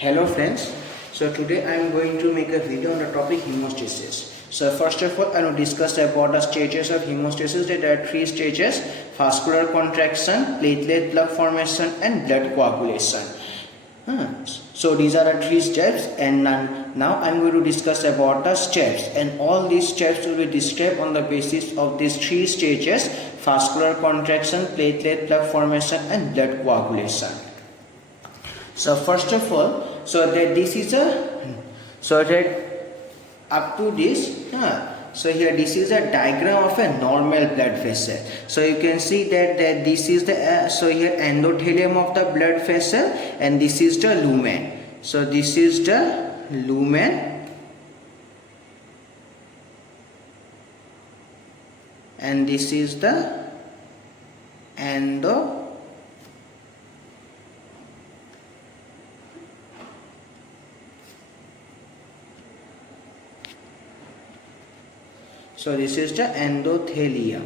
Hello friends, so today I am going to make a video on the topic hemostasis. So first of all I will discuss about the stages of hemostasis. There are three stages: vascular contraction, platelet plug formation and blood coagulation. So these are the three steps, and now I am going to discuss about the steps, and all these steps will be described on the basis of these three stages: vascular contraction, platelet plug formation and blood coagulation. So first of all, up to this, so here this is a diagram of a normal blood vessel. So you can see that this is the so here endothelium of the blood vessel, and this is the lumen. So this is the lumen, and this is the endo. So this is the endothelium.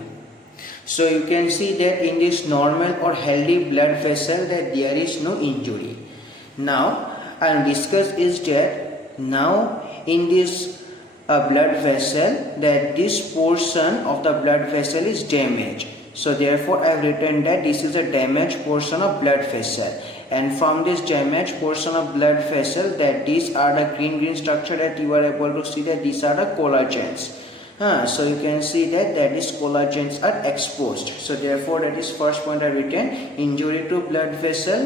So you can see that in this normal or healthy blood vessel that there is no injury. Now I will discuss is that now in this blood vessel that this portion of the blood vessel is damaged. So therefore I have written that this is a damaged portion of blood vessel, and from this damaged portion of blood vessel that these are the green structure that you are able to see, that these are the collagens. So you can see that these collagens are exposed. So therefore that is first point I written: injury to blood vessel,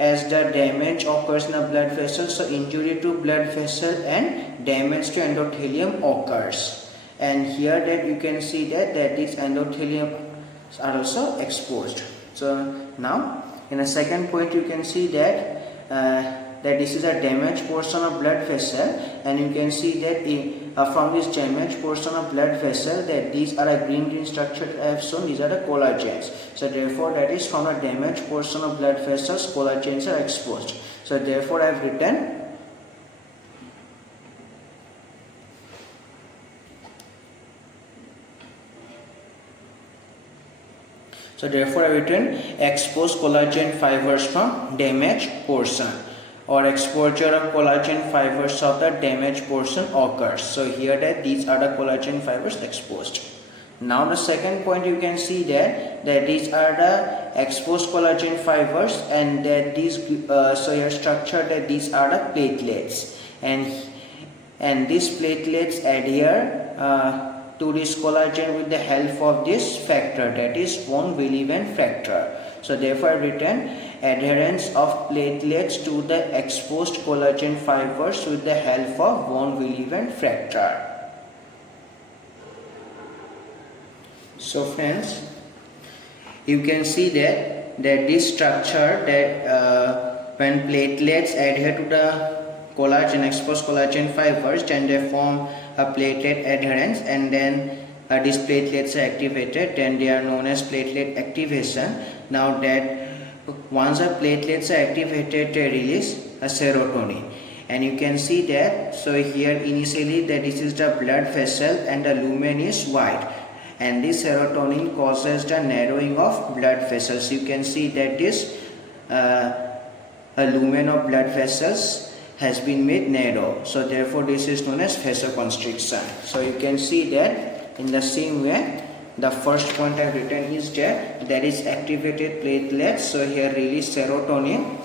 as the damage occurs in a blood vessel. So injury to blood vessel and damage to endothelium occurs. And here that you can see that these endothelium are also exposed. So now in a second point you can see that that this is a damaged portion of blood vessel, and you can see that from this damaged portion of blood vessel that these are a green structure I have shown, these are the collagens. So therefore that is from a damaged portion of blood vessels collagens are exposed. So therefore I have written exposed collagen fibers from damaged portion, or exposure of collagen fibers of the damaged portion occurs. So here that these are the collagen fibers exposed. Now the second point you can see that these are the exposed collagen fibers, and that these so your structure that these are the platelets, and these platelets adhere to this collagen with the help of this factor, that is von Willebrand factor. So therefore I have written adherence of platelets to the exposed collagen fibers with the help of von Willebrand factor. So friends, you can see that this structure that when platelets adhere to the collagen, exposed collagen fibers, then they form a platelet adherence, and then these platelets are activated, then they are known as platelet activation. Now that once the platelets are activated, they release a serotonin, and you can see that so here initially that this is the blood vessel and the lumen is white, and this serotonin causes the narrowing of blood vessels. You can see that this a lumen of blood vessels has been made narrow. So therefore this is known as vasoconstriction. So you can see that in the same way the first point I have written is that there is activated platelets. So here release serotonin.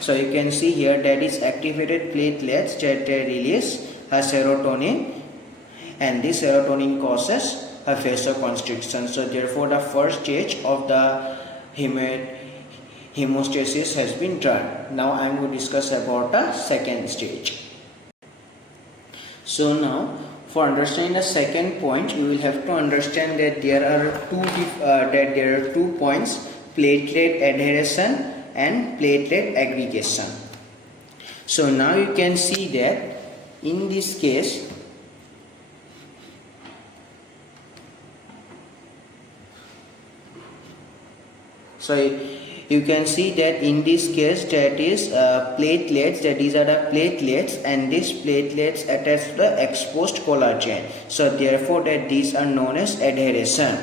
So you can see here that is activated platelets that they release a serotonin, and this serotonin causes a vasoconstriction. So therefore the first stage of the hemostasis has been done. Now I am going to discuss about the second stage. So now for understanding the second point, you will have to understand that there are two points: platelet adhesion and platelet aggregation. So now you can see that in this case you can see that in this case that is platelets, that these are the platelets, and these platelets attach to the exposed collagen. So therefore that these are known as adhesion.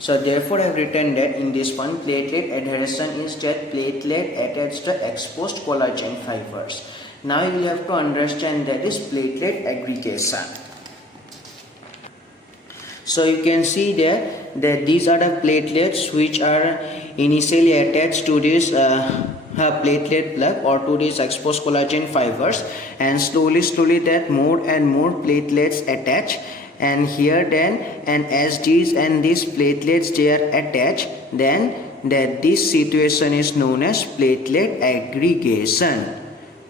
So therefore I have written that in this one, platelet adhesion is that platelet attached to exposed collagen fibers. Now you will have to understand that is platelet aggregation. So you can see that these are the platelets which are initially attached to this platelet plug or to these exposed collagen fibers, and slowly that more and more platelets attach, and here then, and as these and these platelets they are attached, then that this situation is known as platelet aggregation.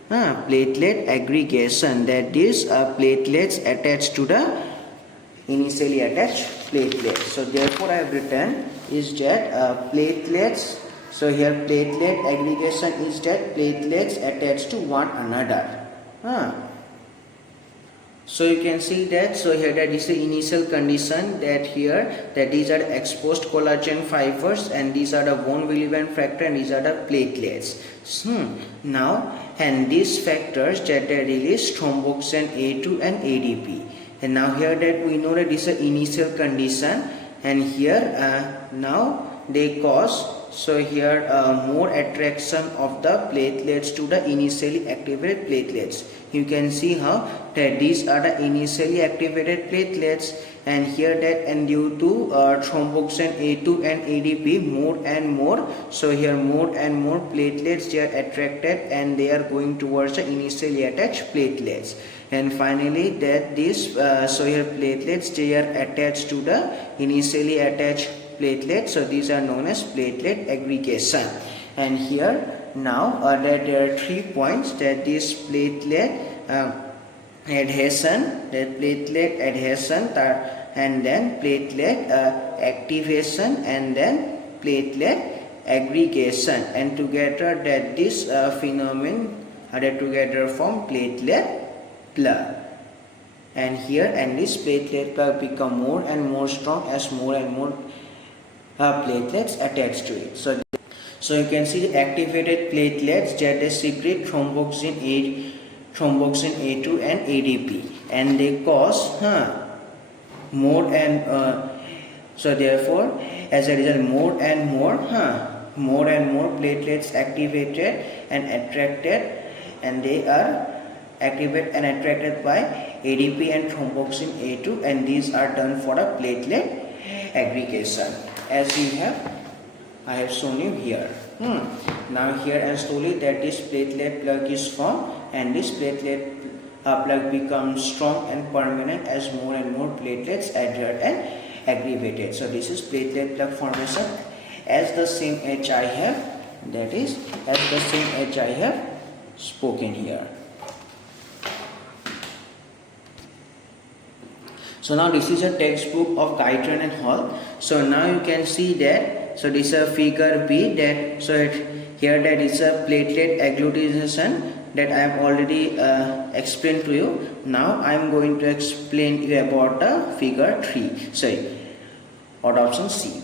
Platelet aggregation, that these platelets attached to the initially attached platelet. So therefore I have written is that platelets, so here platelet aggregation is that platelets attached to one another. So you can see that, so here that is the initial condition, that here that these are exposed collagen fibers and these are the von Willebrand factor and these are the platelets. Now, and these factors that they release thromboxane A2 and ADP. And now here that we know that this is an initial condition, and here now they cause, so here more attraction of the platelets to the initially activated platelets. You can see how that these are the initially activated platelets, and here that, and due to thromboxane A2 and ADP more and more, so here more and more platelets they are attracted and they are going towards the initially attached platelets. And finally that this so here platelets they are attached to the initially attached platelets, so these are known as platelet aggregation. And here now that there are 3 points, that this platelet adhesion, that platelet adhesion, and then platelet activation, and then platelet aggregation, and together that this phenomenon are together form platelet plug. And here, and this platelet plug become more and more strong as more and more platelets attached to it. So you can see the activated platelets that they secrete thromboxane A2 and ADP, and they cause more and so therefore as a result more and more platelets activated and attracted, and they are activated and attracted by ADP and thromboxane A2, and these are done for a platelet aggregation, as I have shown you here. Now here, and slowly that this platelet plug is formed, and this platelet plug becomes strong and permanent as more and more platelets adhere and aggregated. So this is platelet plug formation as the same as I have, that is as the same as I have spoken here. So now this is a textbook of Guyton and Hall. So now you can see that, so this is a figure B, that so here that is a platelet agglutination that I have already explained to you. Now I am going to explain you about the figure 3, or option C.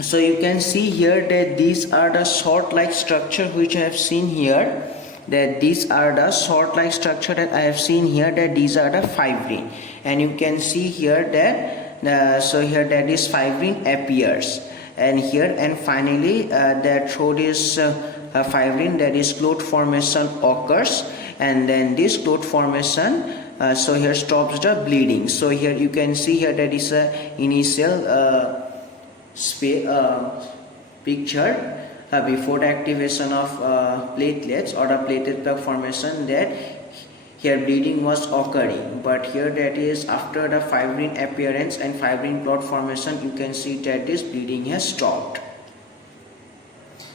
So you can see here that these are the sword like structure which I have seen here, that these are the sword like structure that I have seen here, that these are the fibrin, and you can see here that so here that this fibrin appears, and here, and finally that through this fibrin that is clot formation occurs, and then this clot formation so here stops the bleeding. So here you can see here that is a initial picture before the activation of platelets or the platelet plug formation, that here bleeding was occurring, but here that is after the fibrin appearance and fibrin clot formation, you can see that this bleeding has stopped.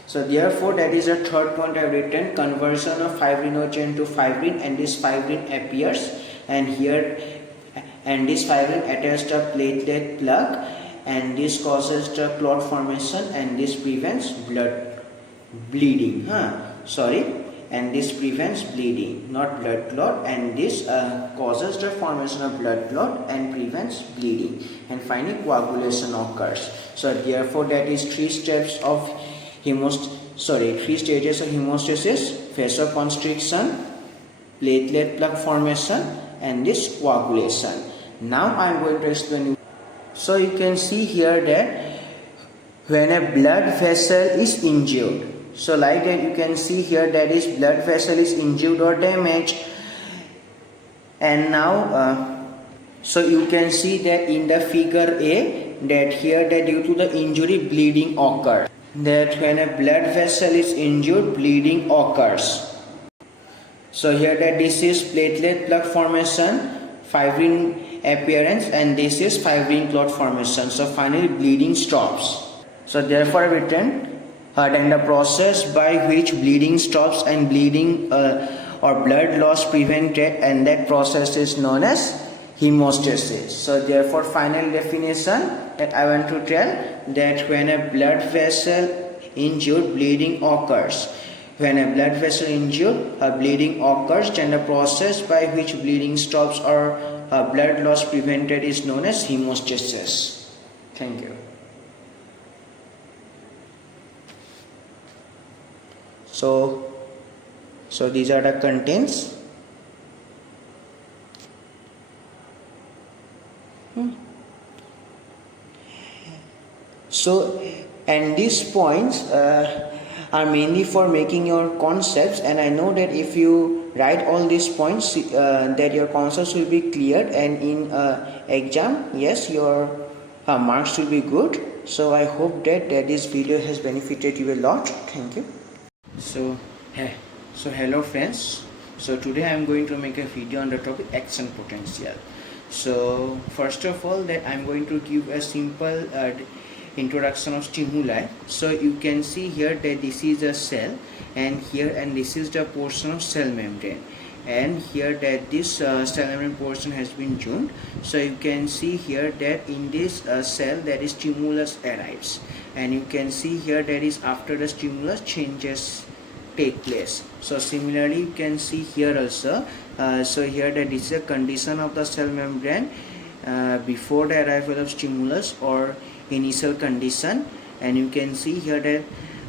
So therefore that is a third point I have written, conversion of fibrinogen to fibrin, and this fibrin appears, and here, and this fibrin attaches the platelet plug, and this causes the clot formation, and this prevents bleeding, and this prevents bleeding, not blood clot, and this causes the formation of blood clot and prevents bleeding, and finally coagulation occurs. So therefore that is three stages of hemostasis: vasoconstriction, platelet plug formation, and this coagulation. Now I am going to explain you. So you can see here that when a blood vessel is injured, so like that you can see here that is blood vessel is injured or damaged, and now so you can see that in the figure A that here that due to the injury bleeding occurs, that when a blood vessel is injured bleeding occurs. So here that this is platelet plug formation, fibrin appearance, and this is fibrin clot formation. So finally bleeding stops. So therefore written then the process by which bleeding stops and bleeding or blood loss prevented, and that process is known as hemostasis. So therefore final definition that I want to tell, that when a blood vessel injured bleeding occurs. When a blood vessel injured bleeding occurs, then the process by which bleeding stops or blood loss prevented is known as hemostasis. Thank you. So these are the contents. So, and these points are mainly for making your concepts, and I know that if you write all these points that your concepts will be cleared, and in exam, yes, your marks will be good. So I hope that this video has benefited you a lot. Thank you. So hello friends. So today I am going to make a video on the topic action potential. So first of all, that I am going to give a simple introduction of stimuli. So you can see here that this is a cell, and this is the portion of cell membrane, and here that this cell membrane portion has been joined. So you can see here that in this cell that is stimulus arrives, and you can see here that is after the stimulus changes take place. So similarly you can see here also, so here that this is a condition of the cell membrane before the arrival of stimulus or initial condition, and you can see here that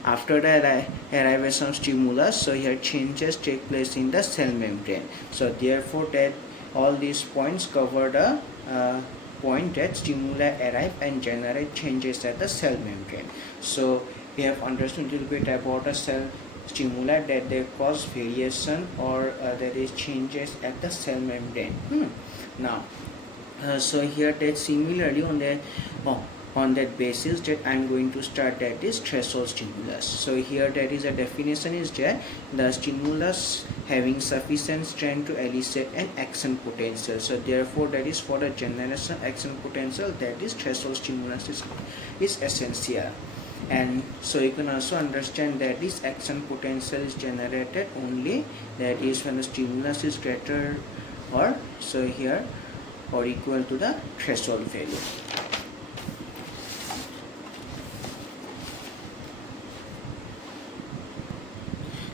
after the arrival of stimulus, so here changes take place in the cell membrane. So therefore that all these points cover the point that stimuli arrive and generate changes at the cell membrane. So we have understood a little bit about the cell stimuli, that they cause variation or there is changes at the cell membrane. Now so here that similarly on that basis that I am going to start, that is threshold stimulus. So here that is a definition is that the stimulus having sufficient strength to elicit an action potential. So therefore that is for the generation action potential, that is threshold stimulus is essential. And so you can also understand that this action potential is generated only, that is when the stimulus is greater or so here or equal to the threshold value.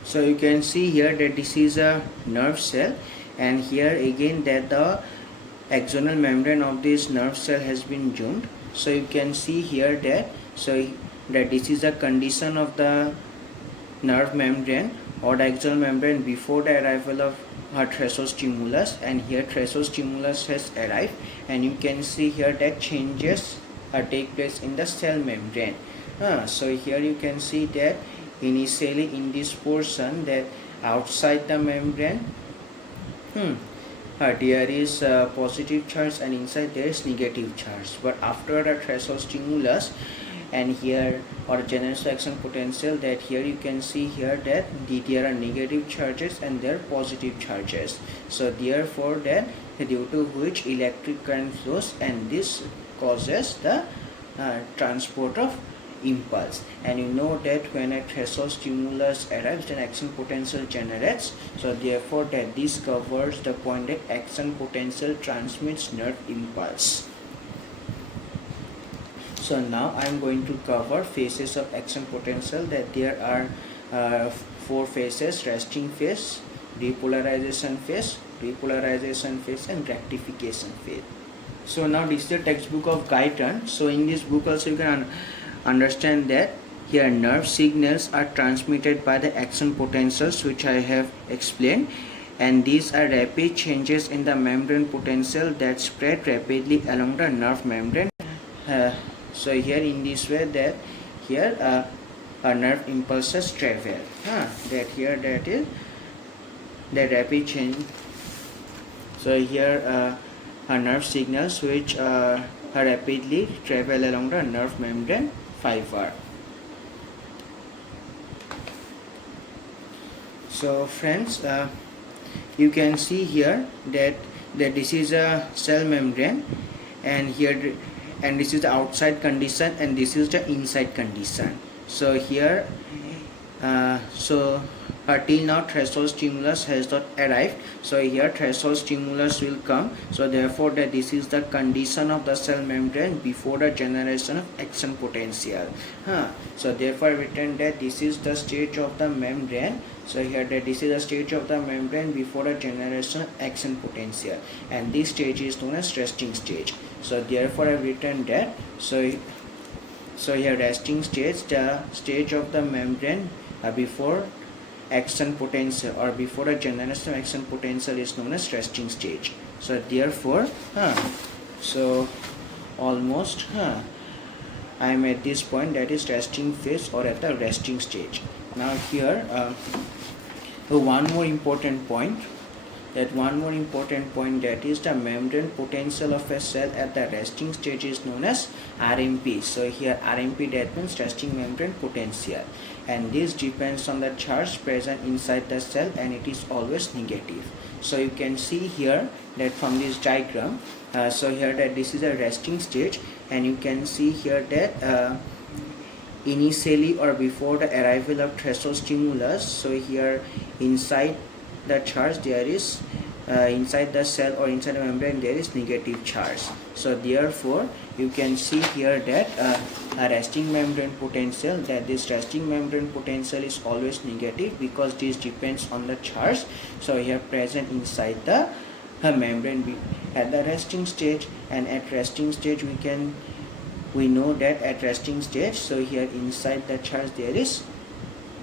So you can see here that this is a nerve cell, and here again that the axonal membrane of this nerve cell has been joined. So you can see here that that this is a condition of the nerve membrane or the axonal membrane before the arrival of threshold stimulus, and here threshold stimulus has arrived, and you can see here that changes take place in the cell membrane. So here you can see that initially in this portion that outside the membrane there is positive charge and inside there is negative charge, but after the threshold stimulus and here or generation action potential, that here you can see here that there are negative charges and there are positive charges. So therefore that due to which electric current flows, and this causes the transport of impulse. And you know that when a threshold stimulus arrives, then action potential generates. So therefore that this covers the point that action potential transmits nerve impulse. So now I am going to cover phases of action potential, that there are 4 phases: resting phase, depolarization phase, repolarization phase, and rectification phase. So now this is the textbook of Guyton. So in this book also you can understand that here nerve signals are transmitted by the action potentials, which I have explained, and these are rapid changes in the membrane potential that spread rapidly along the nerve membrane. so here in this way that here a nerve impulses travel, that here that is the rapid change. So here a nerve signals which rapidly travel along the nerve membrane fiber. So friends, you can see here that this is a cell membrane, and here, and this is the outside condition, and this is the inside condition. So here till now threshold stimulus has not arrived, so here threshold stimulus will come. So therefore that this is the condition of the cell membrane before the generation of action potential. So therefore written that this is the stage of the membrane. So here that this is the stage of the membrane before the generation of action potential, and this stage is known as resting stage. So therefore I have written that so here resting stage, the stage of the membrane before action potential or before the generation of action potential is known as resting stage. So therefore so almost I am at this point, that is resting phase or at the resting stage. Now here one more important point, that is the membrane potential of a cell at the resting stage is known as RMP. So here RMP, that means resting membrane potential, and this depends on the charge present inside the cell, and it is always negative. So you can see here that from this diagram, so here that this is a resting stage, and you can see here that initially or before the arrival of threshold stimulus, so here inside the charge there is inside the cell or inside the membrane there is negative charge. So therefore you can see here that a resting membrane potential, that this resting membrane potential is always negative because this depends on the charge. So here present inside the membrane at the resting stage, and at resting stage we know that at resting stage, so here inside the charge there is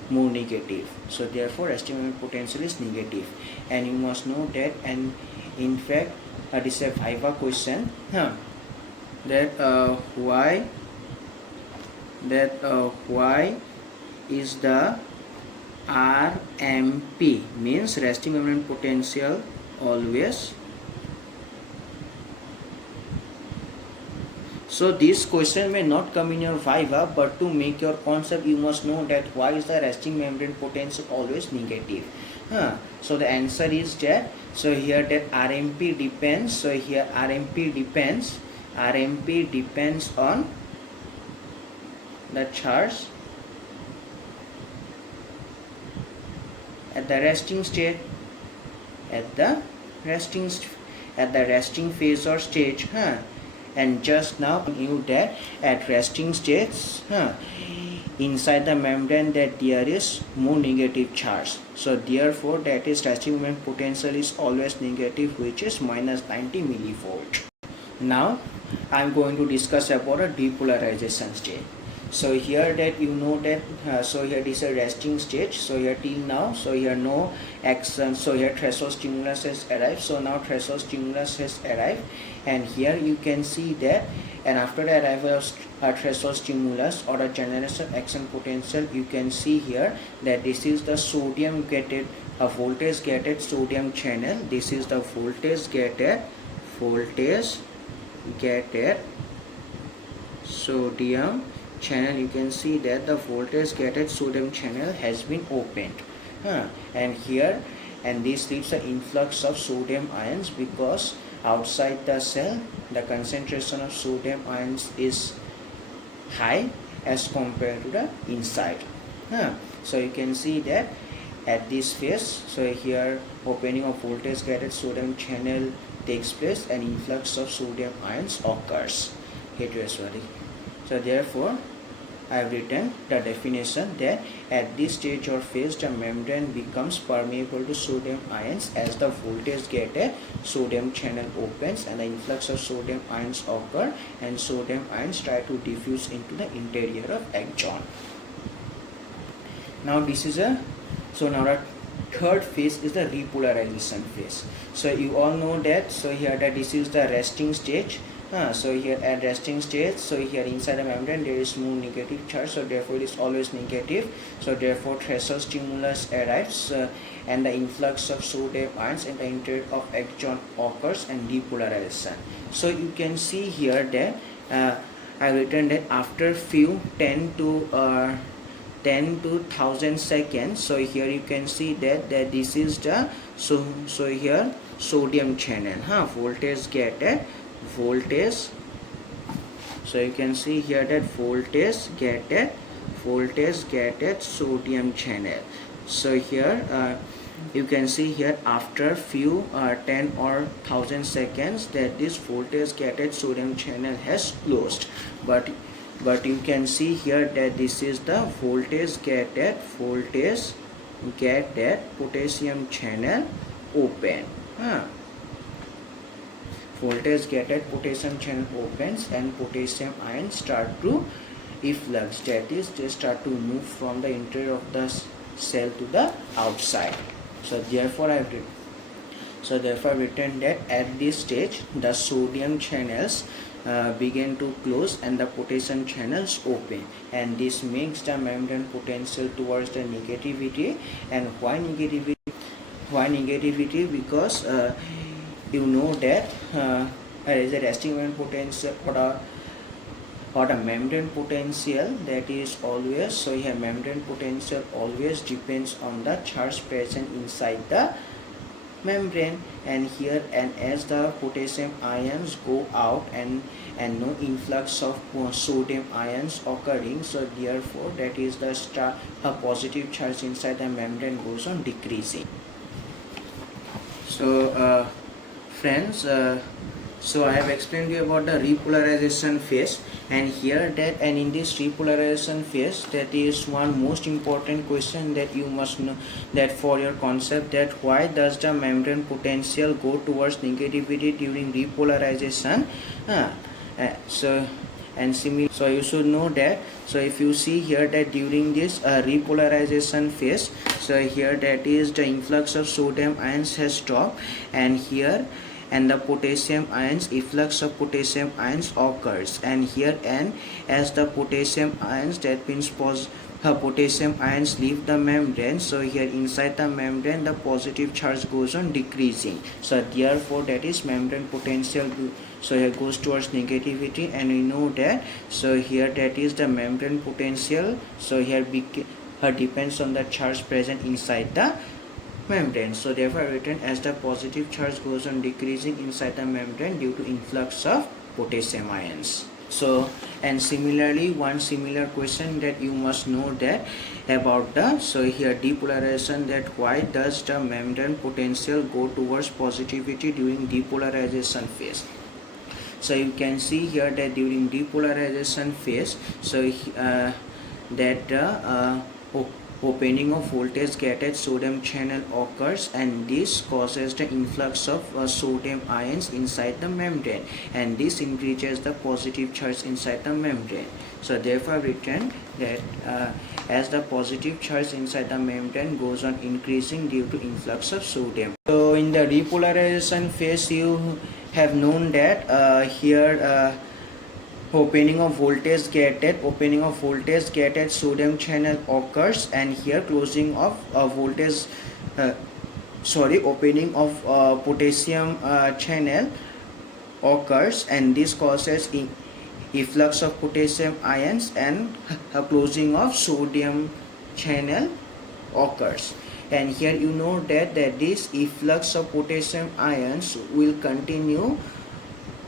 more negative. So therefore resting membrane potential is negative, and you must know that. And in fact this is a viva question, that why is the RMP, means resting membrane potential, always. So this question may not come in your viva, but to make your concept you must know that why is the resting membrane potential always negative. So the answer is that, so here that RMP depends, so here RMP depends on the charge at the resting state, at the resting phase or stage. And just now you that at resting states inside the membrane that there is more negative charge. So therefore that is resting membrane potential is always negative, which is minus 90 millivolt. Now I am going to discuss about a depolarization state. So here that you know that so here this is a resting stage. So here till now, so here no action, so here threshold stimulus has arrived. So now threshold stimulus has arrived, and here you can see that, and after the arrival of threshold stimulus or a generation action potential, you can see here that this is the sodium gated, a voltage gated sodium channel. This is the voltage gated sodium channel. You can see that the voltage gated sodium channel has been opened, and here, and this leaves an influx of sodium ions, because outside the cell the concentration of sodium ions is high as compared to the inside. So you can see that at this phase, so here opening of voltage gated sodium channel takes place and influx of sodium ions occurs heterospherically. So therefore I have written the definition that at this stage or phase the membrane becomes permeable to sodium ions as the voltage gated sodium channel opens and the influx of sodium ions occur, and sodium ions try to diffuse into the interior of axon. Now this is a, so now the third phase is the repolarization phase. So you all know that, so here that this is the resting stage. So here at resting state, so here inside the membrane there is no negative charge, so therefore it is always negative. So therefore threshold stimulus arrives and the influx of sodium ions in the interior of axon occurs and depolarization. So you can see here that I written that after few 10 to 1000 seconds, so here you can see that this is the so here sodium channel, voltage gated voltage. So you can see here that voltage gated sodium channel. So here you can see here after few 10 or 1000 seconds that this voltage gated sodium channel has closed, but you can see here that this is the voltage gated potassium channel open. Voltage gated potassium channel opens and potassium ions start to efflux, that is they start to move from the interior of the cell to the outside. So therefore I've written that at this stage the sodium channels begin to close and the potassium channels open, and this makes the membrane potential towards the negativity. And why negativity? Because you know that there is a resting membrane potential or a membrane potential that is always, so here membrane potential always depends on the charge present inside the membrane, and here and as the potassium ions go out and no influx of sodium ions occurring, so therefore that is the positive charge inside the membrane goes on decreasing. So friends, so I have explained you about the repolarization phase, and here that and in this repolarization phase, that is one most important question that you must know, that for your concept, that why does the membrane potential go towards negativity during repolarization. So you should know that. So if you see here that during this repolarization phase, so here that is the influx of sodium ions has stopped, and here and the potassium ions, efflux of potassium ions occurs, and here and as the potassium ions, that means potassium ions leave the membrane, so here inside the membrane the positive charge goes on decreasing, so therefore that is membrane potential, so here goes towards negativity. And we know that, so here that is the membrane potential, so here depends on the charge present inside the membrane, so therefore written as the positive charge goes on decreasing inside the membrane due to influx of potassium ions. So and similarly, one similar question that you must know that about the, so here depolarization, that why does the membrane potential go towards positivity during depolarization phase. So you can see here that during depolarization phase, so opening of voltage gated sodium channel occurs, and this causes the influx of sodium ions inside the membrane, and this increases the positive charge inside the membrane. So therefore written that as the positive charge inside the membrane goes on increasing due to influx of sodium. So in the repolarization phase, you have known that here opening of voltage gated sodium channel occurs, and here closing of opening of potassium channel occurs, and this causes efflux of potassium ions, and closing of sodium channel occurs. And here you know that this efflux of potassium ions will continue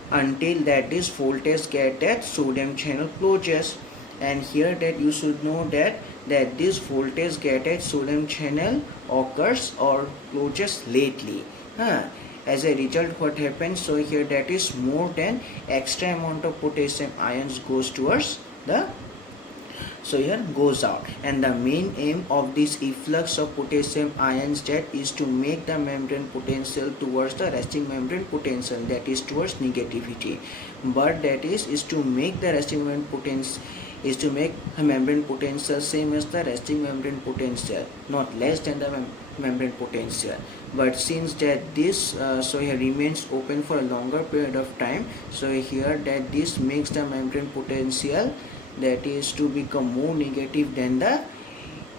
until that this voltage gated sodium channel closes. And here that you should know that this voltage gated sodium channel occurs or closes lately. As a result, what happens, so here that is more than extra amount of potassium ions goes towards the, so here goes out, and the main aim of this efflux of potassium ions jet is to make the membrane potential towards the resting membrane potential, that is towards negativity, but that is to make the resting membrane potential is to make a membrane potential same as the resting membrane potential, not less than the membrane potential. But since that this so here remains open for a longer period of time, so here that this makes the membrane potential that is to become more negative than the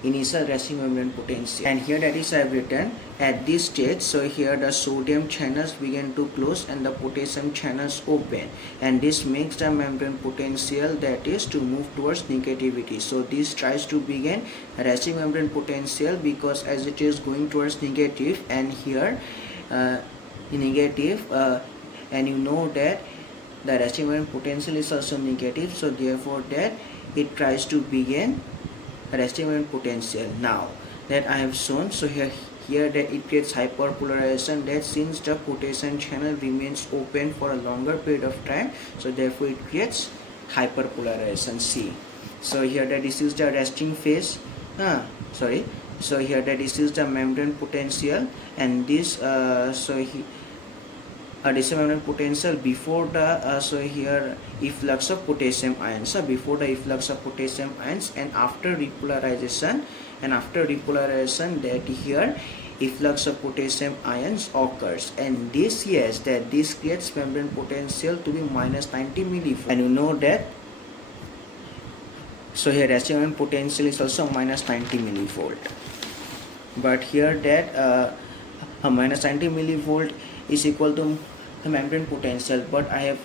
initial resting membrane potential. And here that is I have written at this stage, so here the sodium channels begin to close and the potassium channels open, and this makes the membrane potential that is to move towards negativity. So this tries to begin resting membrane potential, because as it is going towards negative, and here negative and you know that the resting membrane potential is also negative, so therefore that it tries to begin resting membrane potential. Now that I have shown, so here that it creates hyperpolarization, that since the potassium channel remains open for a longer period of time, so therefore it creates hyperpolarization. C. So here that this is the resting phase, so here that this is the membrane potential, and this this membrane potential before the so here efflux of potassium ions, before the efflux of potassium ions, and after repolarization, that here efflux of potassium ions occurs, and this, yes, that this creates membrane potential to be minus 90 millivolt, and you know that so here resting membrane potential is also minus 90 millivolt. But here that minus 90 millivolt is equal to the membrane potential, but I have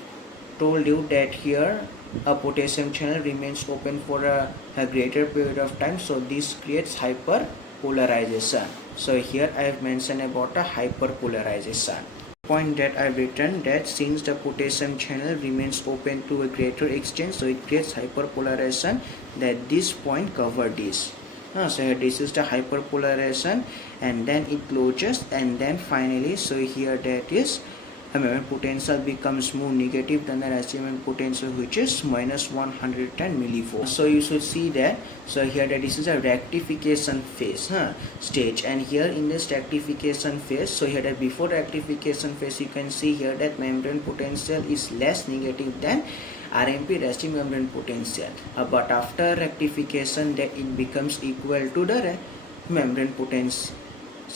told you that here a potassium channel remains open for a greater period of time, so this creates hyperpolarization. So here I have mentioned about a hyperpolarization. Point that I have written, that since the potassium channel remains open to a greater extent, so it creates hyperpolarization, that this point cover this. So here this is the hyperpolarization, and then it closes, and then finally so here that is membrane potential becomes more negative than the resting membrane potential, which is minus 110 millivolts. So you should see that, so here that this is a rectification phase stage, and here in this rectification phase, so here that before rectification phase you can see here that membrane potential is less negative than RMP resting membrane potential, but after rectification that it becomes equal to the membrane potential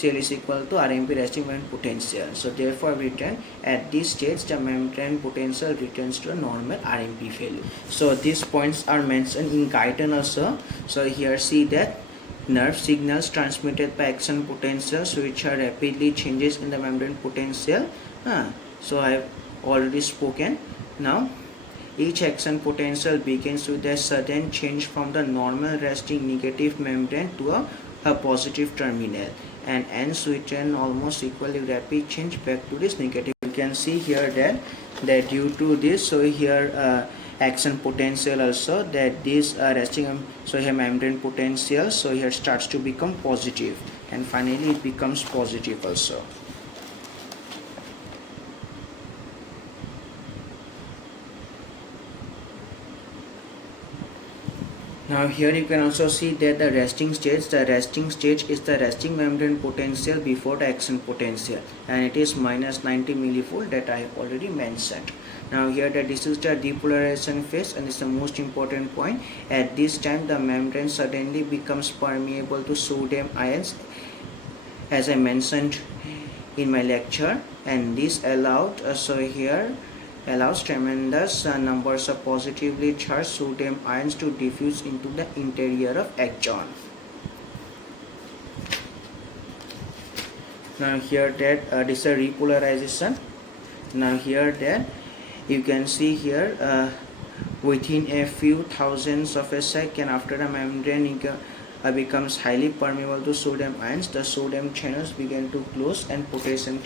is equal to RMP resting membrane potential. So therefore written at this stage the membrane potential returns to a normal RMP value. So these points are mentioned in guidance also. So here see that nerve signals transmitted by action potentials which are rapidly changes in the membrane potential. So I have already spoken. Now each action potential begins with a sudden change from the normal resting negative membrane to a positive terminal, and ends with an almost equally rapid change back to this negative. You can see here that due to this, so here action potential also, that this resting so here membrane potential, so here starts to become positive, and finally it becomes positive also. Now here you can also see that the resting stage is the resting membrane potential before the action potential, and it is minus 90 millivolt that I have already mentioned. Now here that this is the depolarization phase, and this is the most important point. At this time the membrane suddenly becomes permeable to sodium ions, as I mentioned in my lecture, and this allowed allows tremendous numbers of positively charged sodium ions to diffuse into the interior of axon. Now here that this is a repolarization. Now here that you can see here within a few thousands of a second after the membrane becomes highly permeable to sodium ions, the sodium channels begin to close and potassium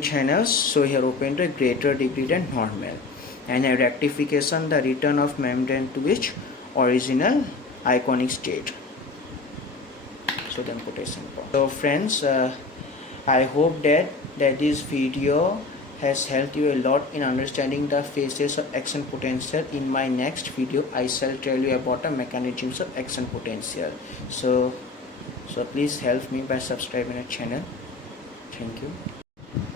channels so here open to a greater degree than normal, and a rectification, the return of membrane to its original ionic state. So then potassium pump. So friends, I hope that this video has helped you a lot in understanding the phases of action potential. In my next video I shall tell you about the mechanisms of action potential. So please help me by subscribing the channel. Thank you.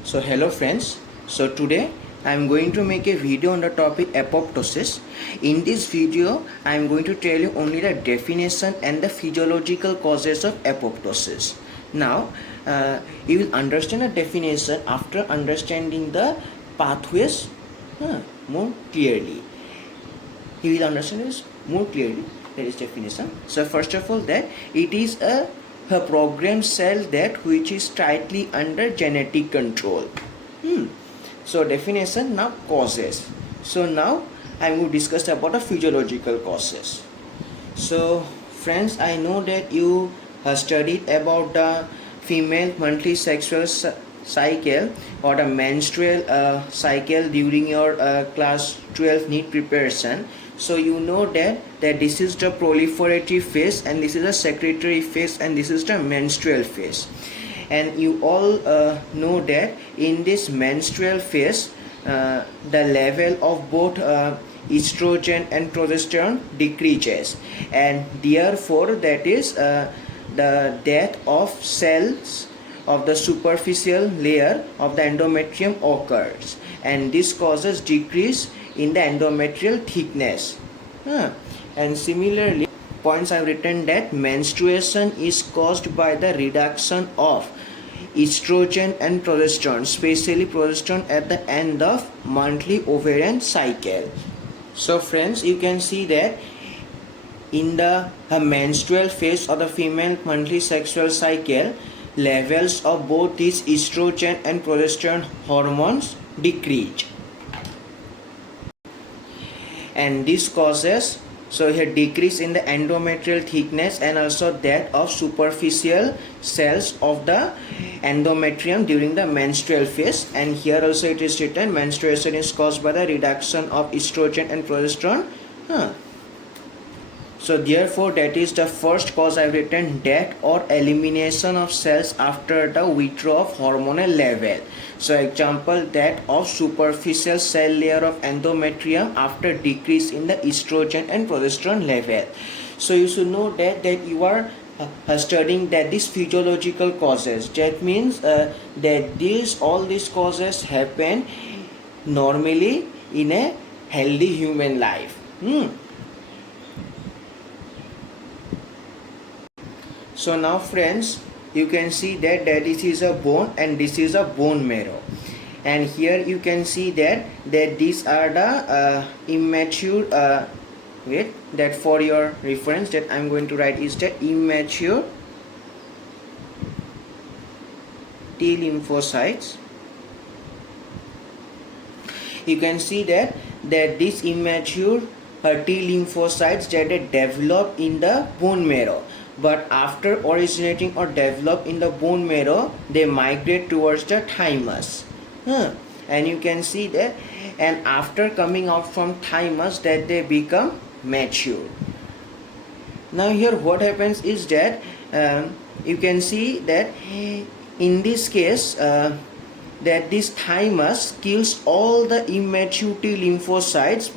So hello friends. So today I am going to make a video on the topic apoptosis. In this video I am going to tell you only the definition and the physiological causes of apoptosis. Now you will understand the definition after understanding the pathways more clearly. You will understand this more clearly. That is definition. So first of all, that it is a programmed cell that which is tightly under genetic control. So definition, now causes. So now I will discuss about the physiological causes. So friends, I know that you have studied about the female monthly sexual cycle or the menstrual cycle during your class 12 NEET preparation. So you know that this is the proliferative phase, and this is the secretory phase, and this is the menstrual phase. And you all know that in this menstrual phase the level of both estrogen and progesterone decreases, and therefore that is the death of cells of the superficial layer of the endometrium occurs, and this causes decrease in the endometrial thickness. And similarly, points I have written that menstruation is caused by the reduction of estrogen and progesterone, especially progesterone at the end of monthly ovarian cycle. So friends, you can see that in the menstrual phase of the female monthly sexual cycle, levels of both these estrogen and progesterone hormones decrease, and this causes here decrease in the endometrial thickness and also that of superficial cells of the endometrium during the menstrual phase. And here also it is written menstruation is caused by the reduction of estrogen and progesterone. So therefore that is the first cause I have written, death or elimination of cells after the withdrawal of hormonal level. So example, that of superficial cell layer of endometrium after decrease in the estrogen and progesterone level. So you should know that you are studying that these physiological causes. That means that all these causes happen normally in a healthy human life. So now friends, you can see that this is a bone and this is a bone marrow, and here you can see that these are the immature that for your reference that I am going to write is the immature T lymphocytes. You can see that these immature T lymphocytes that are developed in the bone marrow, but after originating or develop in the bone marrow, they migrate towards the thymus. And you can see that, and after coming out from thymus, that they become mature. Now here what happens is that you can see that in this case that this thymus kills all the immature T lymphocytes,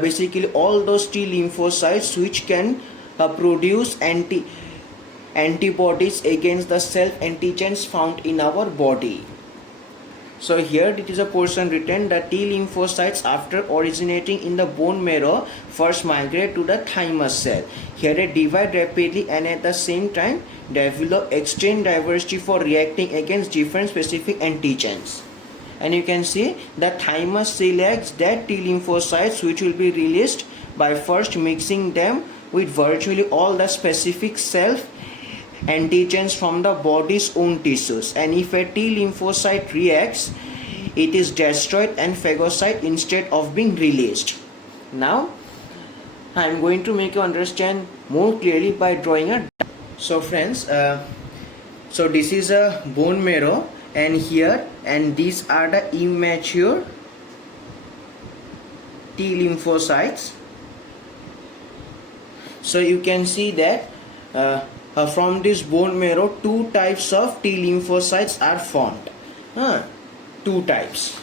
basically all those T lymphocytes which can produce antibodies against the self antigens found in our body. So here it is a portion written that T lymphocytes after originating in the bone marrow first migrate to the thymus cell. Here they divide rapidly and at the same time develop extreme diversity for reacting against different specific antigens. And you can see the thymus selects that T lymphocytes which will be released by first mixing them with virtually all the specific self antigens from the body's own tissues, and if a T lymphocyte reacts, it is destroyed and phagocyte instead of being released. Now I am going to make you understand more clearly by drawing a. So friends, so this is a bone marrow, and here and these are the immature T lymphocytes. So you can see that from this bone marrow two types of T lymphocytes are formed. Two types.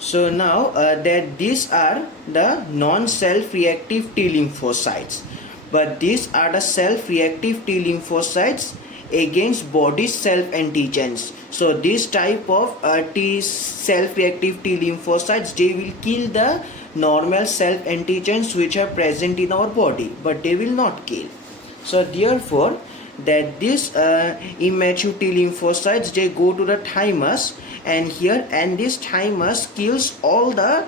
So now that these are the non-self-reactive T lymphocytes, but these are the self-reactive T lymphocytes against body's self antigens. So this type of T self-reactive T lymphocytes, they will kill the normal self antigens which are present in our body, but they will not kill. So therefore, that this immature T lymphocytes, they go to the thymus, and this thymus kills all the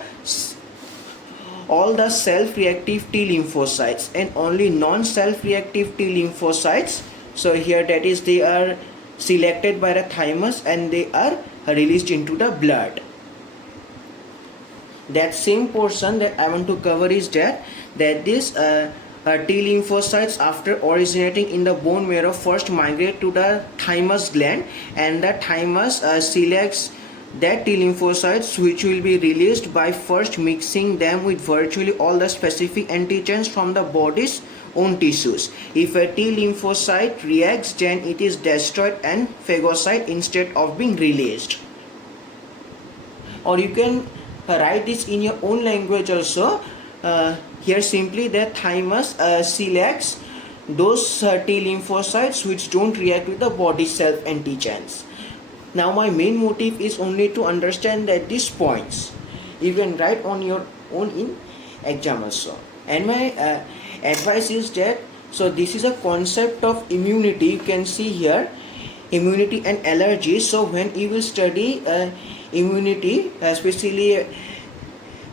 self-reactive T lymphocytes, and only non-self-reactive T lymphocytes, so here that is they are selected by the thymus and they are released into the blood. That same portion that I want to cover is that this T lymphocytes, after originating in the bone marrow, first migrate to the thymus gland, and the thymus selects that T lymphocytes which will be released by first mixing them with virtually all the specific antigens from the body's own tissues. If a T lymphocyte reacts, then it is destroyed and phagocyte instead of being released. Or you can write this in your own language also. Here simply the thymus selects those T lymphocytes which don't react with the body self antigens. Now my main motive is only to understand that these points you can write on your own in exam also. And my advice is that, so this is a concept of immunity. You can see here immunity and allergy. So when you will study immunity, especially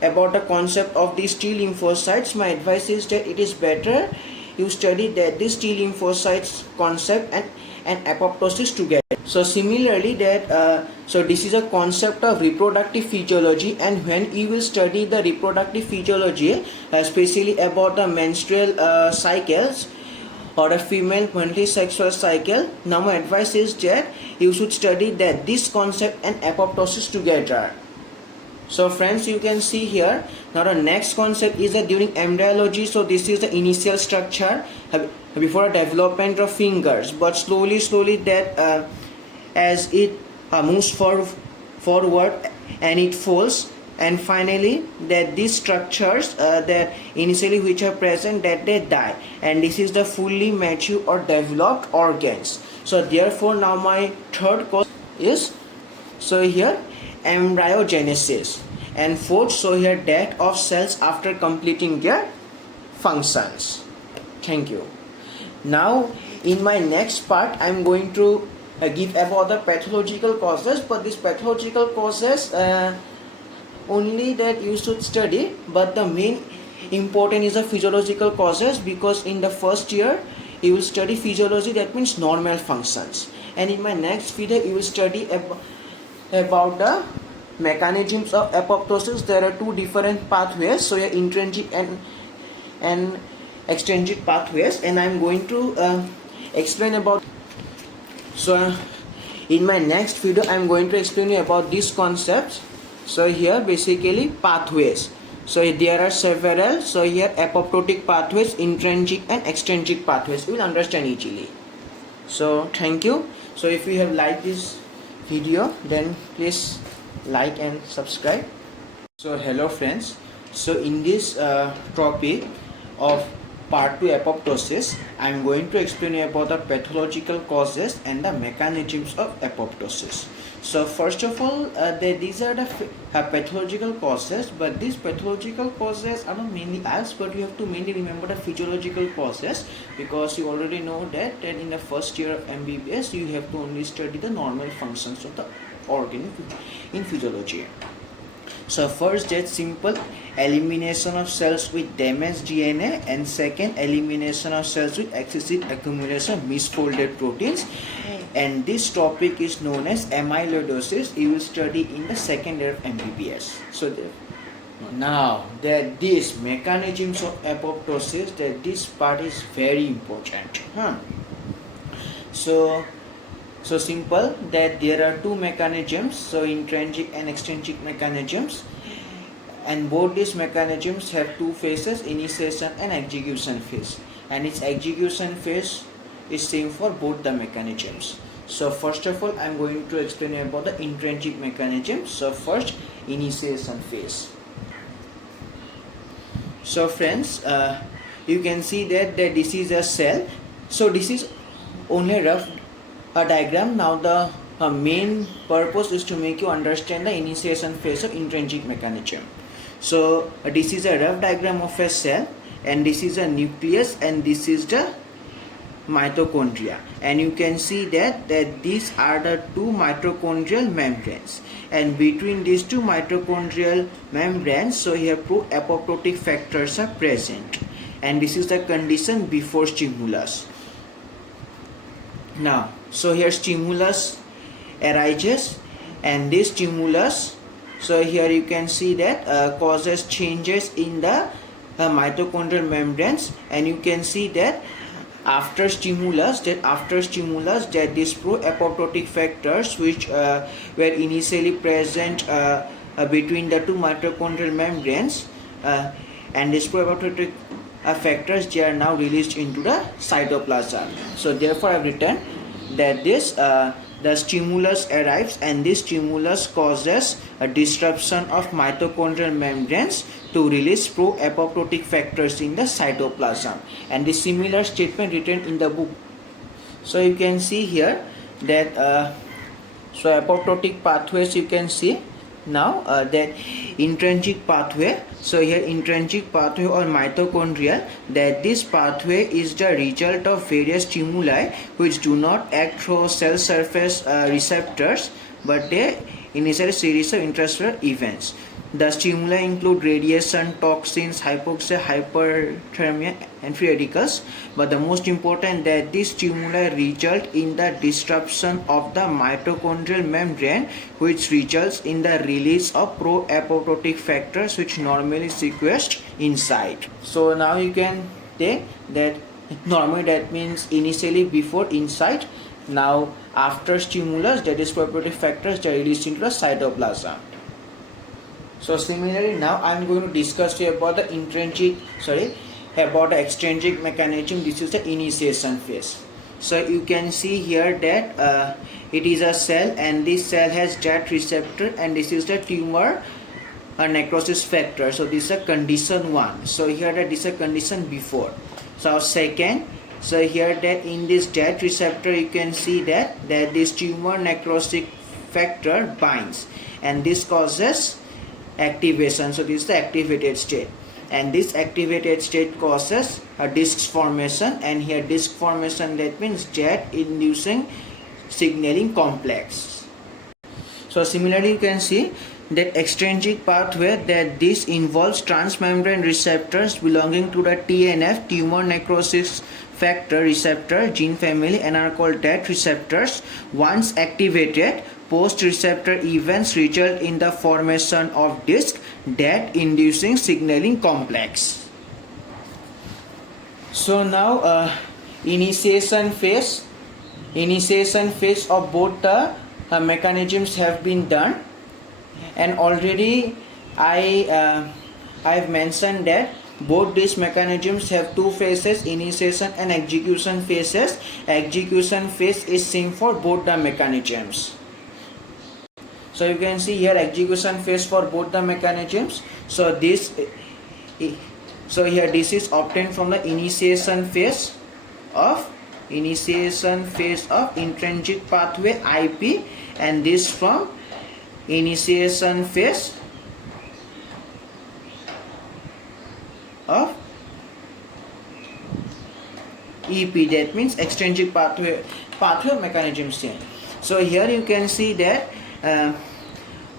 about the concept of these T lymphocytes, my advice is that it is better you study that this T lymphocytes concept and apoptosis together. So similarly that so this is a concept of reproductive physiology, and when you will study the reproductive physiology, especially about the menstrual cycles or a female monthly sexual cycle, now my advice is that you should study that this concept and apoptosis together. So friends, you can see here, now the next concept is that during embryology, so this is the initial structure before development of fingers, but slowly that as it moves forward and it falls, and finally that these structures that initially which are present, that they die, and this is the fully mature or developed organs. So therefore now my third cause is, so here embryogenesis, and fourth, so here death of cells after completing their functions. Thank you. Now in my next part I am going to give about the pathological causes, but these pathological causes only that you should study, but the main important is the physiological causes, because in the first year you will study physiology, that means normal functions, and in my next video you will study about the mechanisms of apoptosis. There are two different pathways, so yeah, intrinsic and extrinsic pathways, and I am going to explain about. So in my next video I am going to explain you about these concepts. So here basically pathways, so there are several, so here apoptotic pathways, intrinsic and extrinsic pathways, you will understand easily. So thank you. So if you have liked this video, then please like and subscribe. So hello friends, so in this topic of part 2 apoptosis, I am going to explain you about the pathological causes and the mechanisms of apoptosis. So first of all, these are the pathological causes, but these pathological causes are not mainly asked, but you have to mainly remember the physiological causes, because you already know that in the first year of MBBS you have to only study the normal functions of the organ in physiology. So first, that simple elimination of cells with damaged DNA, and second, elimination of cells with excessive accumulation of misfolded proteins, and this topic is known as amyloidosis. You will study in the second year of MBBS. So now that these mechanisms of apoptosis, that this part is very important. So simple that there are two mechanisms, so intrinsic and extrinsic mechanisms, and both these mechanisms have two phases, initiation and execution phase, and its execution phase is same for both the mechanisms. So first of all I am going to explain about the intrinsic mechanism. So first, initiation phase. So friends, you can see that this is a cell. So this is only a rough diagram. Now the main purpose is to make you understand the initiation phase of intrinsic mechanism. So this is a rough diagram of a cell, and this is a nucleus, and this is the mitochondria, and you can see that these are the two mitochondrial membranes, and between these two mitochondrial membranes, so here pro-apoptotic factors are present, and this is the condition before stimulus. Now, so here stimulus arises, and this stimulus, so here you can see that causes changes in the mitochondrial membranes, and you can see that after stimulus that these pro-apoptotic factors which were initially present between the two mitochondrial membranes, and these pro-apoptotic factors, they are now released into the cytoplasm. So therefore I have written that this the stimulus arrives, and this stimulus causes a disruption of mitochondrial membranes to release pro-apoptotic factors in the cytoplasm, and the similar statement written in the book. So you can see here that so apoptotic pathways, you can see now that intrinsic pathway, so here intrinsic pathway or mitochondrial, that this pathway is the result of various stimuli which do not act through cell surface receptors, but they initiate a series of intracellular events. The stimuli include radiation, toxins, hypoxia, hyperthermia, and free radicals. But the most important that these stimuli result in the disruption of the mitochondrial membrane, which results in the release of pro-apoptotic factors which normally sequestered inside. So now you can take that normally, that means initially before inside. Now after stimulus, that is pro-apoptotic factors, they are released into the cytoplasm. So similarly, now I am going to discuss here about the about the extrinsic mechanism. This is the initiation phase. So you can see here that it is a cell, and this cell has that receptor, and this is the tumor necrosis factor. So this is a condition 1. So here that this is a condition before. So second, so here that in this that receptor, you can see that this tumor necrosis factor binds, and this causes activation. So this is the activated state, and this activated state causes a disc formation, and here disc formation, that means jet inducing signaling complex. So similarly, you can see that extrinsic pathway, that this involves transmembrane receptors belonging to the TNF, tumor necrosis factor receptor gene family, and are called that receptors. Once activated, post-receptor events result in the formation of disc that inducing signaling complex. So now initiation phase of both the mechanisms have been done, and already I have mentioned that both these mechanisms have two phases, initiation and execution phases. Execution phase is same for both the mechanisms. So you can see here execution phase for both the mechanisms. So this, so here this is obtained from the initiation phase of intrinsic pathway IP, and this from initiation phase of EP, that means extrinsic pathway mechanism same. So here you can see that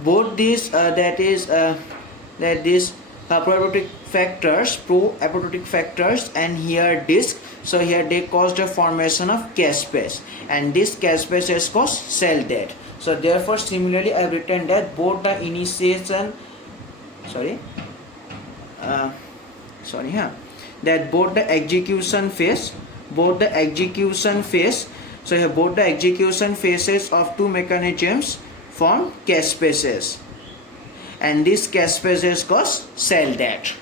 both these pro-apoptotic factors and here disc, so here they cause the formation of caspase, and this caspase has caused cell death. So therefore similarly I have written that both the initiation that both the execution phase, so here both the execution phases of two mechanisms form caspases, and this caspases cause cell death.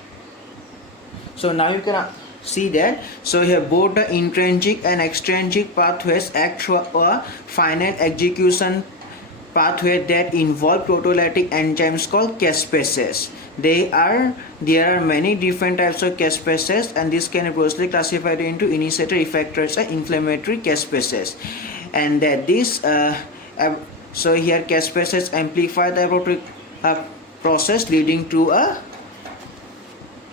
So now you can see that, so here both the intrinsic and extrinsic pathways act through a finite execution pathway that involve proteolytic enzymes called caspases. There are many different types of caspases, and this can be broadly classified into initiator, effectors, and inflammatory caspases, and that this so here caspases amplify the apoptotic process leading to a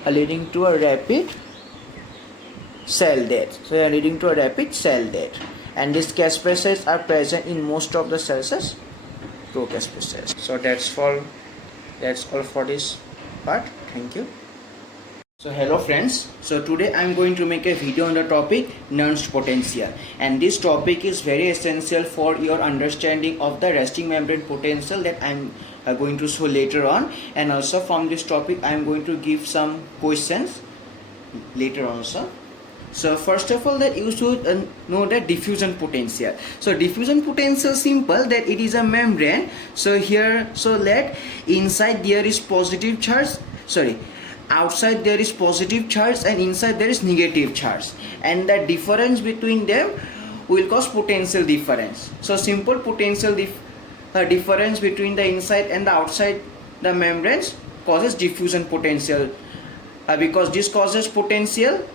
rapid cell death. So leading to a rapid cell death, and these caspases are present in most of the cells as procaspases. So that's all for this part. Thank you. So hello friends, so today I am going to make a video on the topic Nernst potential, and this topic is very essential for your understanding of the resting membrane potential that I am going to show later on, and also from this topic I am going to give some questions later on also. So first of all, that you should know the diffusion potential. So diffusion potential, simple, that it is a membrane. So here, so let inside there is positive charge, outside there is positive charge and inside there is negative charge, and the difference between them will cause potential difference. So simple potential difference between the inside and the outside the membranes causes diffusion potential, because this causes potential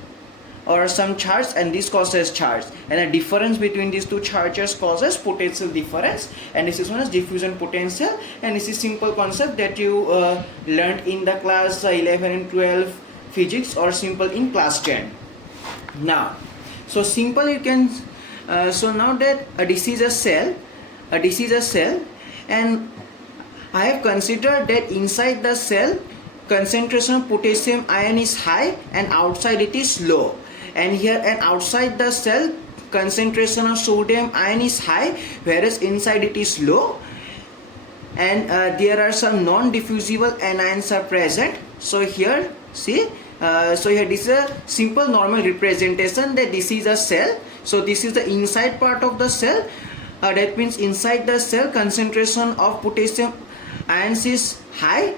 or some charge and this causes charge, and the difference between these two charges causes potential difference, and this is known as diffusion potential. And this is simple concept that you learned in the class 11 and 12 physics, or simple in class 10. Now, so simple you can so now that this is a cell, and I have considered that inside the cell concentration of potassium ion is high and outside it is low, and here and outside the cell concentration of sodium ion is high whereas inside it is low, and there are some non-diffusible anions are present. So here see, so here this is a simple normal representation that this is a cell. So this is the inside part of the cell, that means inside the cell concentration of potassium ions is high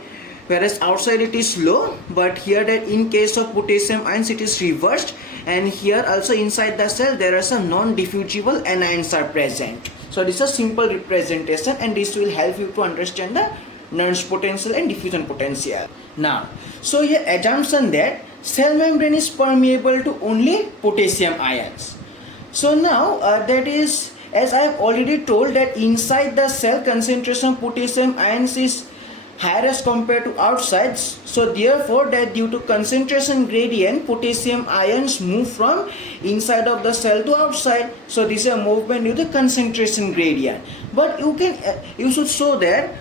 whereas outside it is low, but here that in case of potassium ions it is reversed, and here also inside the cell there are some non-diffusible anions are present. So this is a simple representation, and this will help you to understand the Nernst potential and diffusion potential. Now, so here assumption that cell membrane is permeable to only potassium ions. So now that is, as I have already told, that inside the cell concentration of potassium ions is higher as compared to outside. So therefore that due to concentration gradient potassium ions move from inside of the cell to outside. So this is a movement due to concentration gradient. But you should show that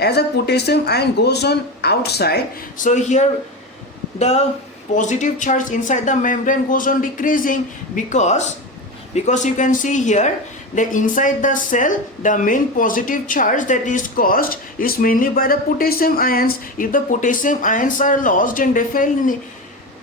as a potassium ion goes on outside, so here the positive charge inside the membrane goes on decreasing, because you can see here that inside the cell the main positive charge that is caused is mainly by the potassium ions. If the potassium ions are lost, then definitely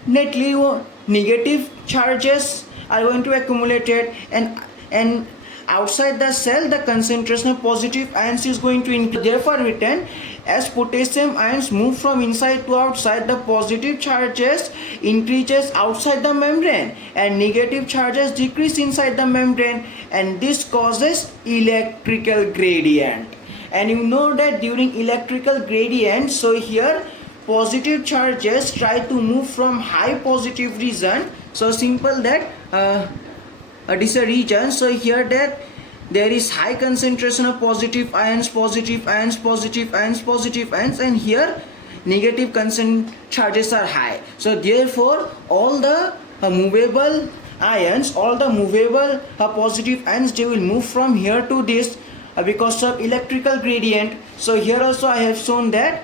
negative charges are going to accumulate, and outside the cell the concentration of positive ions is going to increase. Therefore written, as potassium ions move from inside to outside, the positive charges increases outside the membrane and negative charges decrease inside the membrane, and this causes electrical gradient. And you know that during electrical gradient, so here positive charges try to move from high positive region. So simple that this is a region, so here that there is high concentration of positive ions, and here negative charges are high. So therefore all the movable ions, all the movable positive ions, they will move from here to this because of electrical gradient. So here also I have shown that.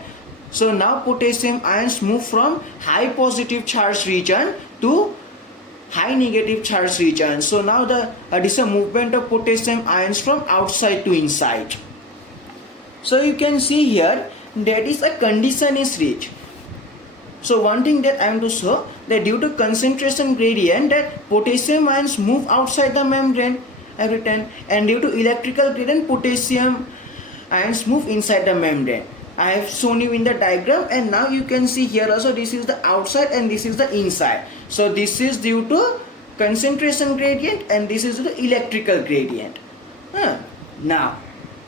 So now potassium ions move from high positive charge region to high negative charge region. So now this is a movement of potassium ions from outside to inside. So you can see here that is a condition is reached. So one thing that I am to show, that due to concentration gradient that potassium ions move outside the membrane every time, and due to electrical gradient potassium ions move inside the membrane. I have shown you in the diagram, and now you can see here also this is the outside and this is the inside. So this is due to concentration gradient and this is the electrical gradient. Now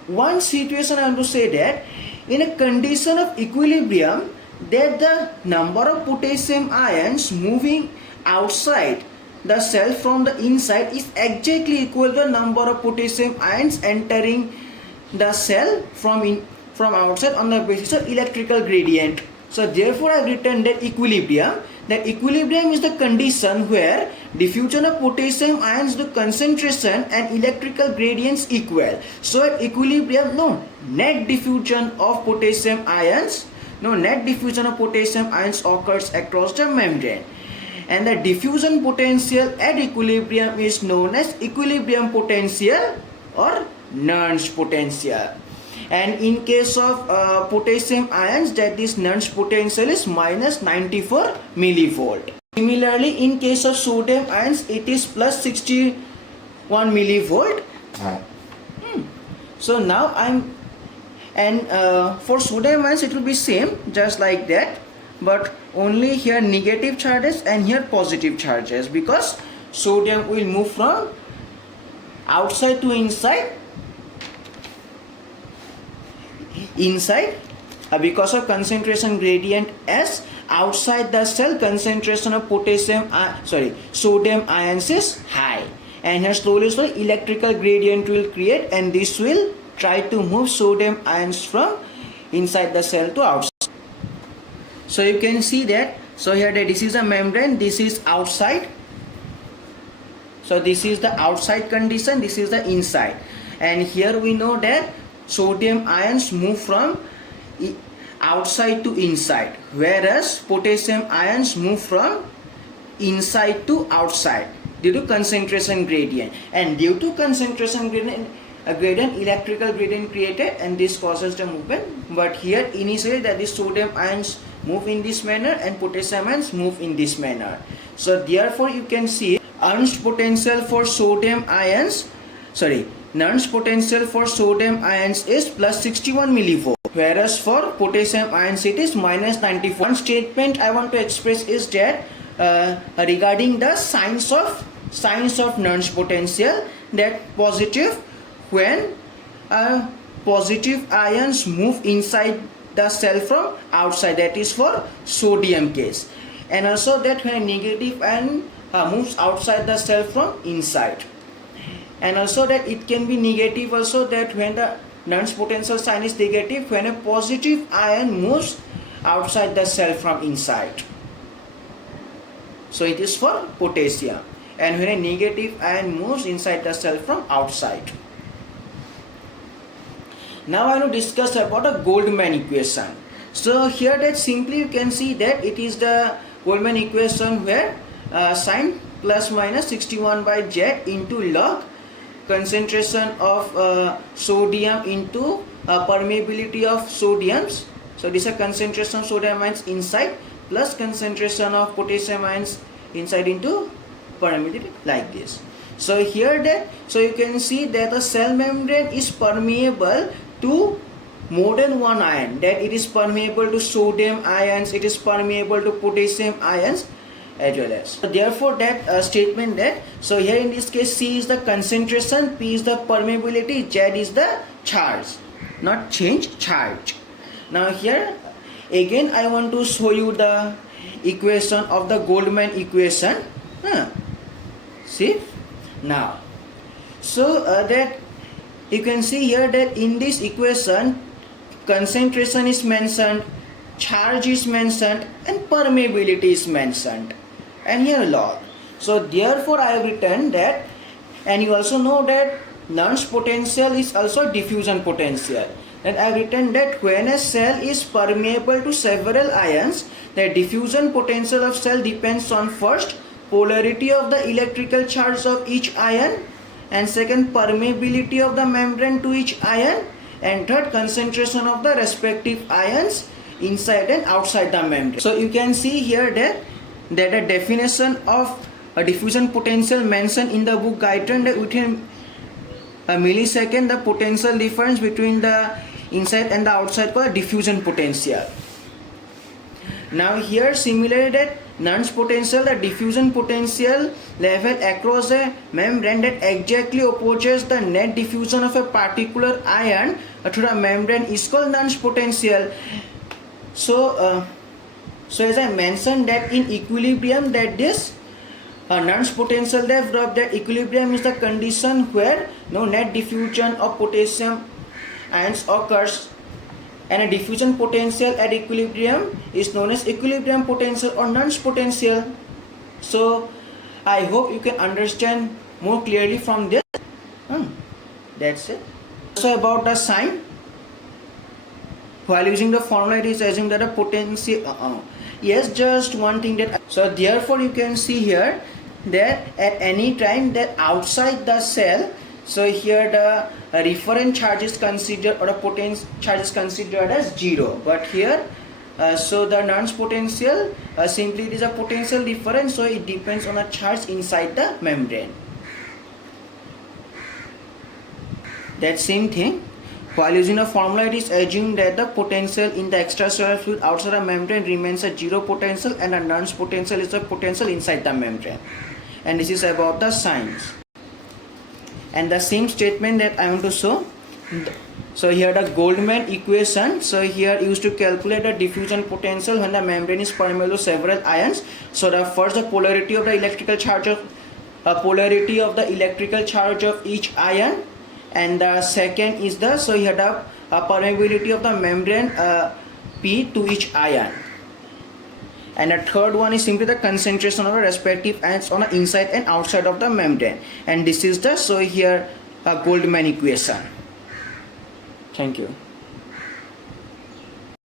one situation I want to say that in a condition of equilibrium, that the number of potassium ions moving outside the cell from the inside is exactly equal to the number of potassium ions entering the cell from outside on the basis of electrical gradient. So therefore I have written that equilibrium. That equilibrium is the condition where diffusion of potassium ions to concentration and electrical gradients equal. So at equilibrium, net diffusion of potassium ions occurs across the membrane. And the diffusion potential at equilibrium is known as equilibrium potential or Nernst potential. And in case of potassium ions, that this Nernst potential is minus 94 millivolt. Similarly, in case of sodium ions, it is plus 61 millivolt. So now for sodium ions it will be same, just like that, but only here negative charges and here positive charges, because sodium will move from outside to inside because of concentration gradient S. Outside the cell, concentration of sodium ions is high, and here slowly electrical gradient will create, and this will try to move sodium ions from inside the cell to outside. So you can see that, so here this is a membrane, this is outside. So this is the outside condition, this is the inside, and here we know that sodium ions move from outside to inside, whereas potassium ions move from inside to outside due to concentration gradient. And due to concentration gradient, electrical gradient created, and this causes the movement. But here initially that is sodium ions move in this manner and potassium ions move in this manner. So therefore you can see Nernst potential for sodium ions is plus 61 millivolt, whereas for potassium ions it is minus 94. One statement I want to express is that regarding the signs of Nernst potential, that positive when positive ions move inside the cell from outside, that is for sodium case, and also that when negative ion moves outside the cell from inside, and also that it can be negative also, that when the Nernst potential sign is negative when a positive ion moves outside the cell from inside. So it is for potassium, and when a negative ion moves inside the cell from outside. Now I will discuss about a Goldman equation. So here that simply you can see that it is the Goldman equation where sign plus minus 61 by Z into log concentration of sodium into permeability of sodiums. So this is a concentration of sodium ions inside plus concentration of potassium ions inside into permeability, like this. So here that, so you can see that the cell membrane is permeable to more than one ion, that it is permeable to sodium ions, it is permeable to potassium ions as well as. So therefore that statement that, so here in this case C is the concentration, P is the permeability, Z is the charge, not change, charge. Now here again I want to show you the equation of the Goldman equation. See now, so that you can see here that in this equation concentration is mentioned, charge is mentioned, and permeability is mentioned, and here log. So therefore I have written that, and you also know that Nernst potential is also diffusion potential, and I have written that when a cell is permeable to several ions, the diffusion potential of cell depends on first polarity of the electrical charge of each ion, and second permeability of the membrane to each ion, and third concentration of the respective ions inside and outside the membrane. So you can see here that a definition of a diffusion potential mentioned in the book guideline, that within a millisecond the potential difference between the inside and the outside called diffusion potential. Now here similarly that Nernst potential, the diffusion potential level across a membrane that exactly opposes the net diffusion of a particular ion through a membrane is called Nernst potential. So as I mentioned that in equilibrium that this Nernst potential developed that equilibrium is the condition where no net diffusion of potassium ions occurs, and a diffusion potential at equilibrium is known as equilibrium potential or Nernst potential. So I hope you can understand more clearly from this. That's it. So about the sign, while using the formula it is assumed that a potential yes, just one thing that, so therefore you can see here that at any time that outside the cell, so here the referent charge is considered or the potential charge is considered as 0, but here so the Nernst potential simply it is a potential difference, so it depends on a charge inside the membrane. That same thing, while using a formula it is assumed that the potential in the extracellular fluid outside the membrane remains a 0 potential and a Nernst potential is a potential inside the membrane. And this is about the signs. And the same statement that I want to show. So here the Goldman equation, so here used to calculate the diffusion potential when the membrane is permeable to several ions. So the first, the polarity of the electrical charge of each ion, and the second is the, so here the permeability of the membrane P to each ion, and the third one is simply the concentration of the respective ions on the inside and outside of the membrane, and this is the, so here Goldman equation. Thank you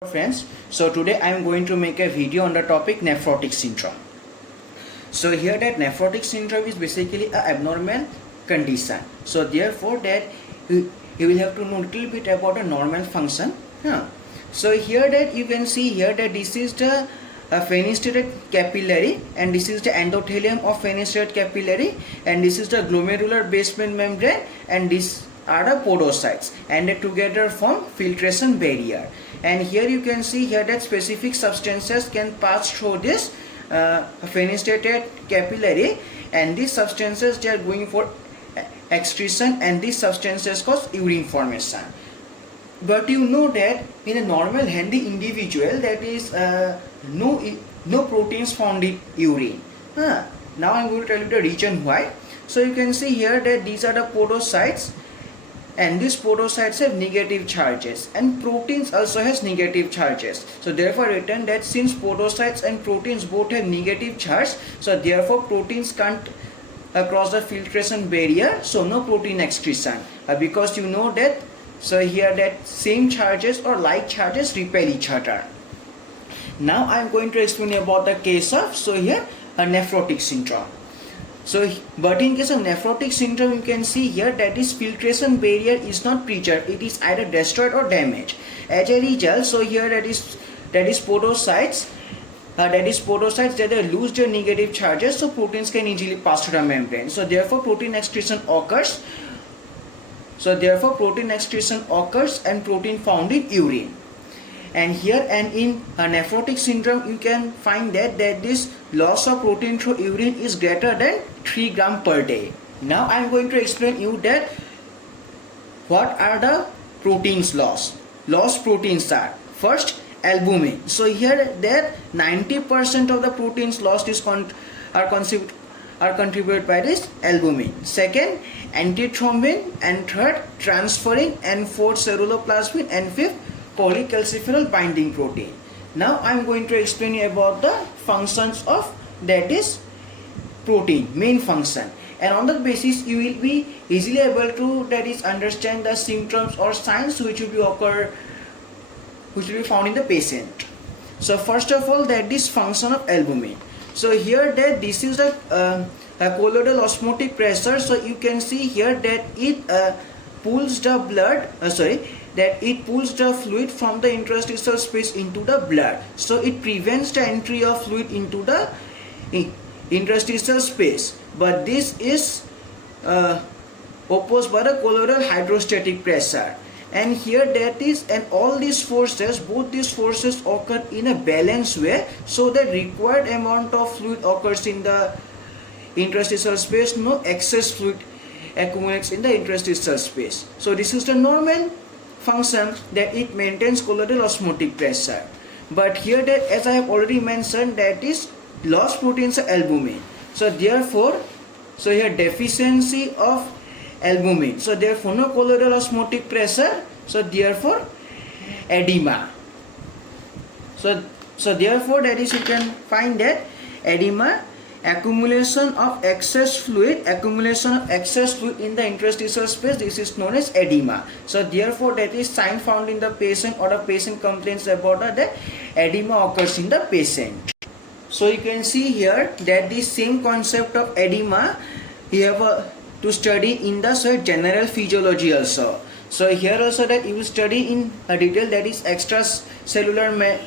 friends. So today I am going to make a video on the topic nephrotic syndrome. So here that nephrotic syndrome is basically an abnormal condition, so therefore that you will have to know a little bit about the normal function. So here that you can see here that this is the fenestrated capillary, and this is the endothelium of fenestrated capillary, and this is the glomerular basement membrane, and these are the podocytes, and they together form filtration barrier. And here you can see here that specific substances can pass through this fenestrated capillary, and these substances they are going for excretion, and these substances cause urine formation. But you know that in a normal healthy individual that is no proteins found in urine. Now I am going to tell you the reason why. So you can see here that these are the podocytes, and these podocytes have negative charges, and proteins also has negative charges. So therefore written that since podocytes and proteins both have negative charge, so therefore proteins can't cross the filtration barrier, so no protein excretion, because you know that, so here that same charges or like charges repel each other. Now I am going to explain about the case of, so here a nephrotic syndrome. So but in case of nephrotic syndrome you can see here that this filtration barrier is not preserved, it is either destroyed or damaged. As a result, so here that is podocytes that they lose their negative charges, so proteins can easily pass through the membrane, so therefore protein excretion occurs. So therefore protein excretion occurs and protein found in urine. And here and in a nephrotic syndrome you can find that this loss of protein through urine is greater than 3 gram per day. Now I am going to explain you that what are the proteins lost. Lost proteins are, first, albumin. So here that 90% of the proteins lost is are contributed by this albumin. Second, antithrombin, and third, transferrin, and fourth, ceruloplasmin, and fifth, cholecalciferol binding protein. Now I am going to explain you about the functions of that is protein, main function, and on that basis you will be easily able to that is understand the symptoms or signs which will be found in the patient. So first of all, that is function of albumin. So here that this is a colloidal osmotic pressure, so you can see here that it pulls the blood that it pulls the fluid from the interstitial space into the blood, so it prevents the entry of fluid into the interstitial space. But this is opposed by the colloidal hydrostatic pressure. And here that is, and all these forces, both these forces occur in a balanced way, so the required amount of fluid occurs in the interstitial space, no excess fluid accumulates in the interstitial space. So this is the normal function, that it maintains colloidal osmotic pressure. But here that, as I have already mentioned, that is lost proteins are albumin. So therefore, so here deficiency of albumin. So therefore no colloidal osmotic pressure. So therefore edema. So therefore that is, you can find that edema, accumulation of excess fluid in the interstitial space, this is known as edema. So therefore that is sign found in the patient, or the patient complains about that edema occurs in the patient. So you can see here that the same concept of edema you have to study in the general physiology also. So here also that you will study in detail, that is extracellular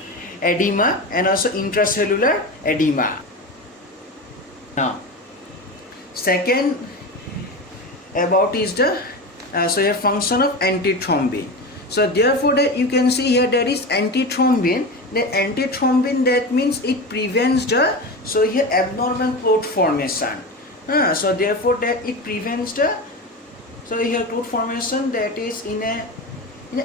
edema and also intracellular edema. Now second about is the so here function of antithrombin. So therefore that you can see here there is antithrombin. The antithrombin, that means it prevents the, so here abnormal clot formation. So therefore that it prevents the, so here clot formation that is in an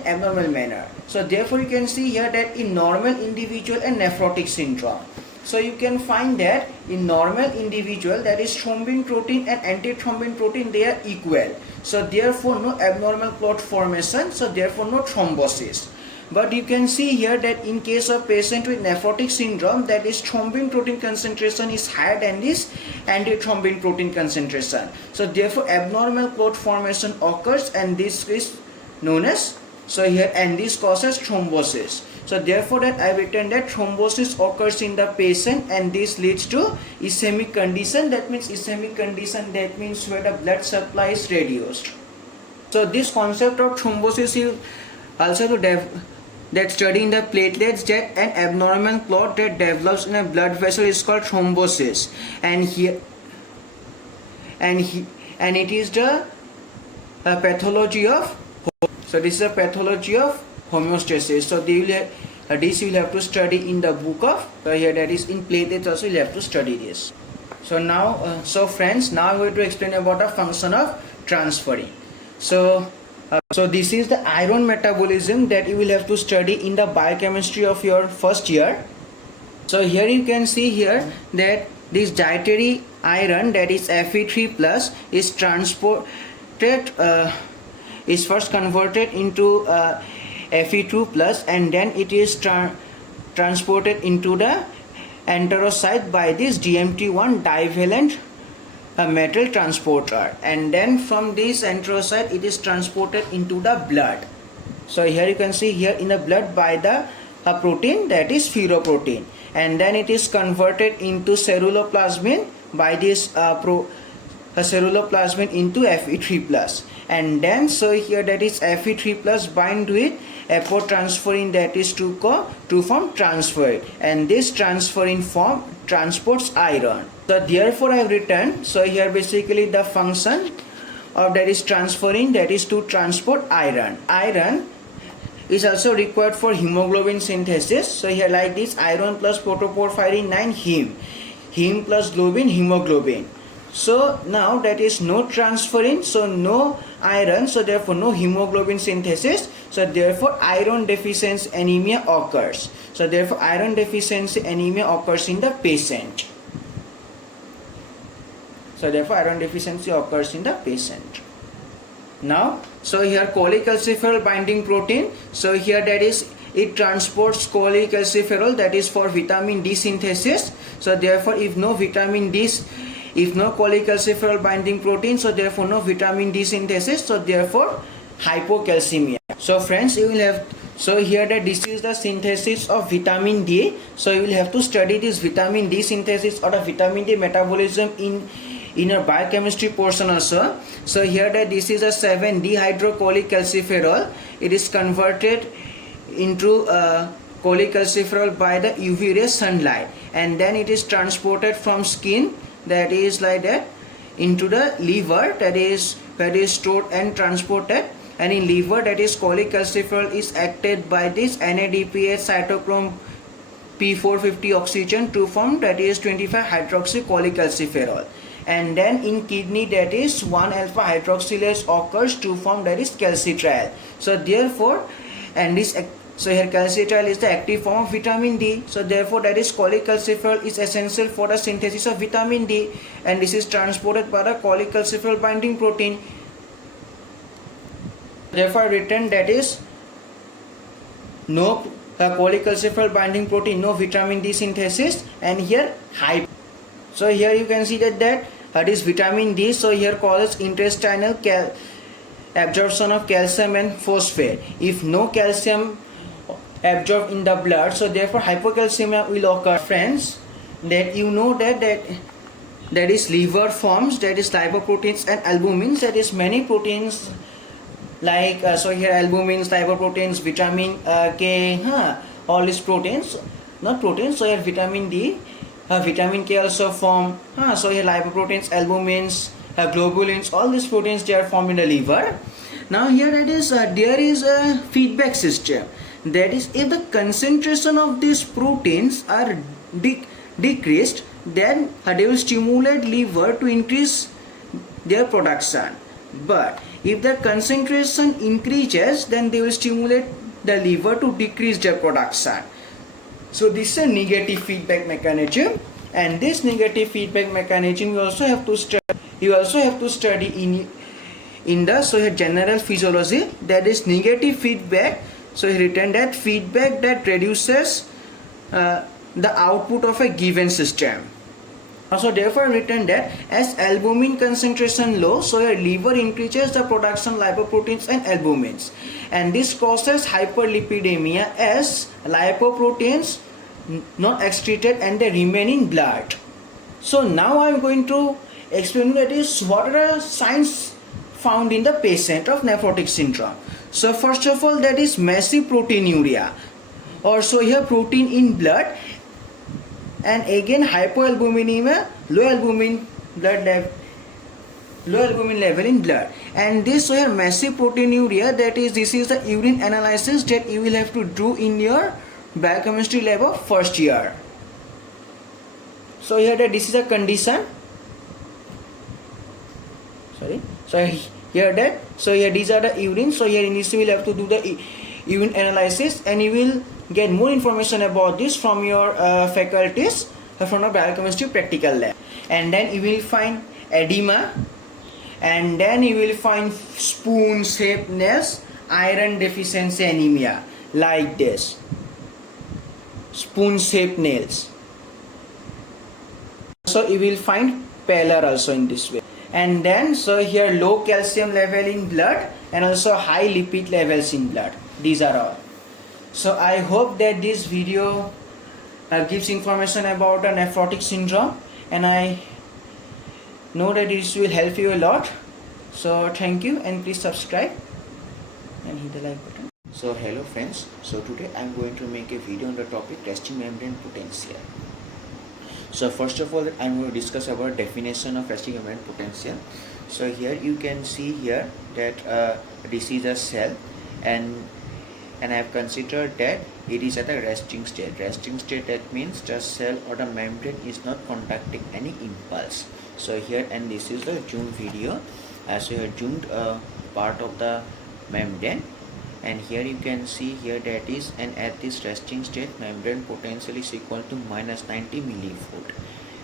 abnormal manner. So therefore you can see here that in normal individual and nephrotic syndrome. So you can find that in normal individual, that is thrombin protein and antithrombin protein, they are equal. So therefore no abnormal clot formation, so therefore no thrombosis. But you can see here that in case of patient with nephrotic syndrome, that is thrombin protein concentration is higher than this antithrombin protein concentration. So therefore abnormal clot formation occurs, and this is known as, so here, and this causes thrombosis. So therefore that I written that thrombosis occurs in the patient, and this leads to ischemic condition. That means ischemic condition, that means where the blood supply is reduced. So this concept of thrombosis is also to that study in the platelets, that an abnormal clot that develops in a blood vessel is called thrombosis, and here and it is the pathology of, so this is a pathology of homeostasis. So they will this you will have to study in the book of, here that is in platelets also you will have to study this. So now so friends, now I'm going to explain about the function of transferrin. So this is the iron metabolism that you will have to study in the biochemistry of your first year. So here you can see here that this dietary iron, that is Fe3 plus, is transported is first converted into Fe2 plus, and then it is transported into the enterocyte by this DMT1 divalent metal transporter, and then from this enterocyte it is transported into the blood. So here you can see here in the blood by the protein, that is ferroprotein, and then it is converted into ceruloplasmin by this ceruloplasmin into Fe3 plus, and then so here that is Fe3 plus bind with apotransferrin, that is to form transferrin, and this transferrin form transports iron. So therefore I have written, so here basically the function of that is transferrin, that is to transport iron. Iron is also required for hemoglobin synthesis. So here like this, iron plus protoporphyrin 9 heme plus globin, hemoglobin. So now that is no transferrin, so no iron, so therefore no hemoglobin synthesis, so therefore iron deficiency anemia occurs. So therefore iron deficiency anemia occurs in the patient. So therefore iron deficiency occurs in the patient. Now so here cholecalciferol binding protein, so here that is it transports cholecalciferol, that is for vitamin D synthesis. So therefore if no vitamin D, if no cholecalciferol binding protein, so therefore no vitamin D synthesis, so therefore hypocalcemia. So friends, you will have, so here that this is the synthesis of vitamin D. So you will have to study this vitamin D synthesis or the vitamin D metabolism in your biochemistry portion also. So here that this is a 7-dehydrocholecalciferol. It is converted into cholecalciferol by the UV ray sunlight, and then it is transported from skin, that is like that, into the liver, that is where it is stored and transported, and in liver that is cholecalciferol is acted by this NADPH cytochrome P450 oxygen to form, that is 25 hydroxy cholecalciferol, and then in kidney that is 1 alpha hydroxylase occurs to form, that is calcitriol. So therefore, and this So here calcitriol is the active form of vitamin D. So therefore that is cholecalciferol is essential for the synthesis of vitamin D, and this is transported by the cholecalciferol binding protein. Therefore written that is no cholecalciferol binding protein, no vitamin D synthesis, and here high. So here you can see that is vitamin D. So here causes intestinal absorption of calcium and phosphate. If no calcium absorbed in the blood, so therefore hypocalcemia will occur. Friends, that you know that is liver forms, that is lipoproteins and albumins, that is many proteins like so here albumins, lipoproteins, vitamin K, all these proteins, not proteins. So here vitamin D, vitamin K also form. So here lipoproteins, albumins, globulins, all these proteins, they are formed in the liver. Now here that is there is a feedback system. That is, if the concentration of these proteins are decreased, then they will stimulate liver to increase their production. But if the concentration increases, then they will stimulate the liver to decrease their production. So this is a negative feedback mechanism, and this negative feedback mechanism you also have to study. You also have to study in the so here general physiology, that is negative feedback. So he written that feedback that reduces the output of a given system. So therefore written that as albumin concentration low, so your liver increases the production lipoproteins and albumins, and this causes hyperlipidemia as lipoproteins not excreted and they remain in blood. So now I am going to explain that is what are the signs found in the patient of nephrotic syndrome. So first of all, that is massive proteinuria, or so here protein in blood, and again hypoalbuminemia, low albumin level in blood. And this so here massive proteinuria, that is this is the urine analysis that you will have to do in your biochemistry lab of first year. So here that this is a condition. So here these are the urine. So here initially you will have to do the urine analysis, and you will get more information about this from your faculties from the biochemistry practical lab. And then you will find edema, and then you will find spoon shaped nails, iron deficiency anemia, like this, spoon shaped nails. So you will find pallor also in this way. And then so here low calcium level in blood and also high lipid levels in blood. These are all. So I hope that this video gives information about the nephrotic syndrome, and I know that this will help you a lot. So thank you, and please subscribe and hit the like button. So hello friends, so today I am going to make a video on the topic resting membrane potential. So first of all, I am going to discuss about definition of resting membrane potential. So here you can see here that this is a cell, and I have considered that it is at a resting state. Resting state, that means the cell or the membrane is not conducting any impulse. So here, and this is the zoomed video. So here zoomed part of the membrane, and here you can see here that is, and at this resting state membrane potential is equal to minus 90 millivolt,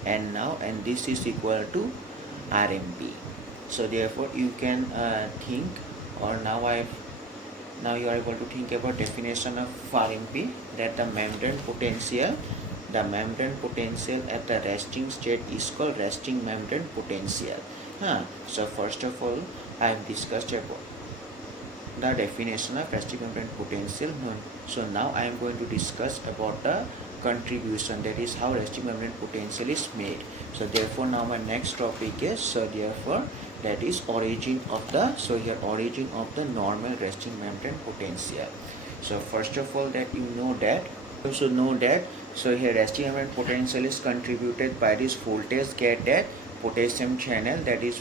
and now and this is equal to RMP. So therefore you can think, or now you are able to think about definition of RMP, that the membrane potential at the resting state is called resting membrane potential. So first of all, I have discussed about the definition of resting membrane potential. So now I am going to discuss about the contribution, that is how resting membrane potential is made. So therefore now my next topic is, so therefore that is origin of the, so here origin of the normal resting membrane potential. So first of all, that you know that, so here resting membrane potential is contributed by this voltage gated potassium channel, that is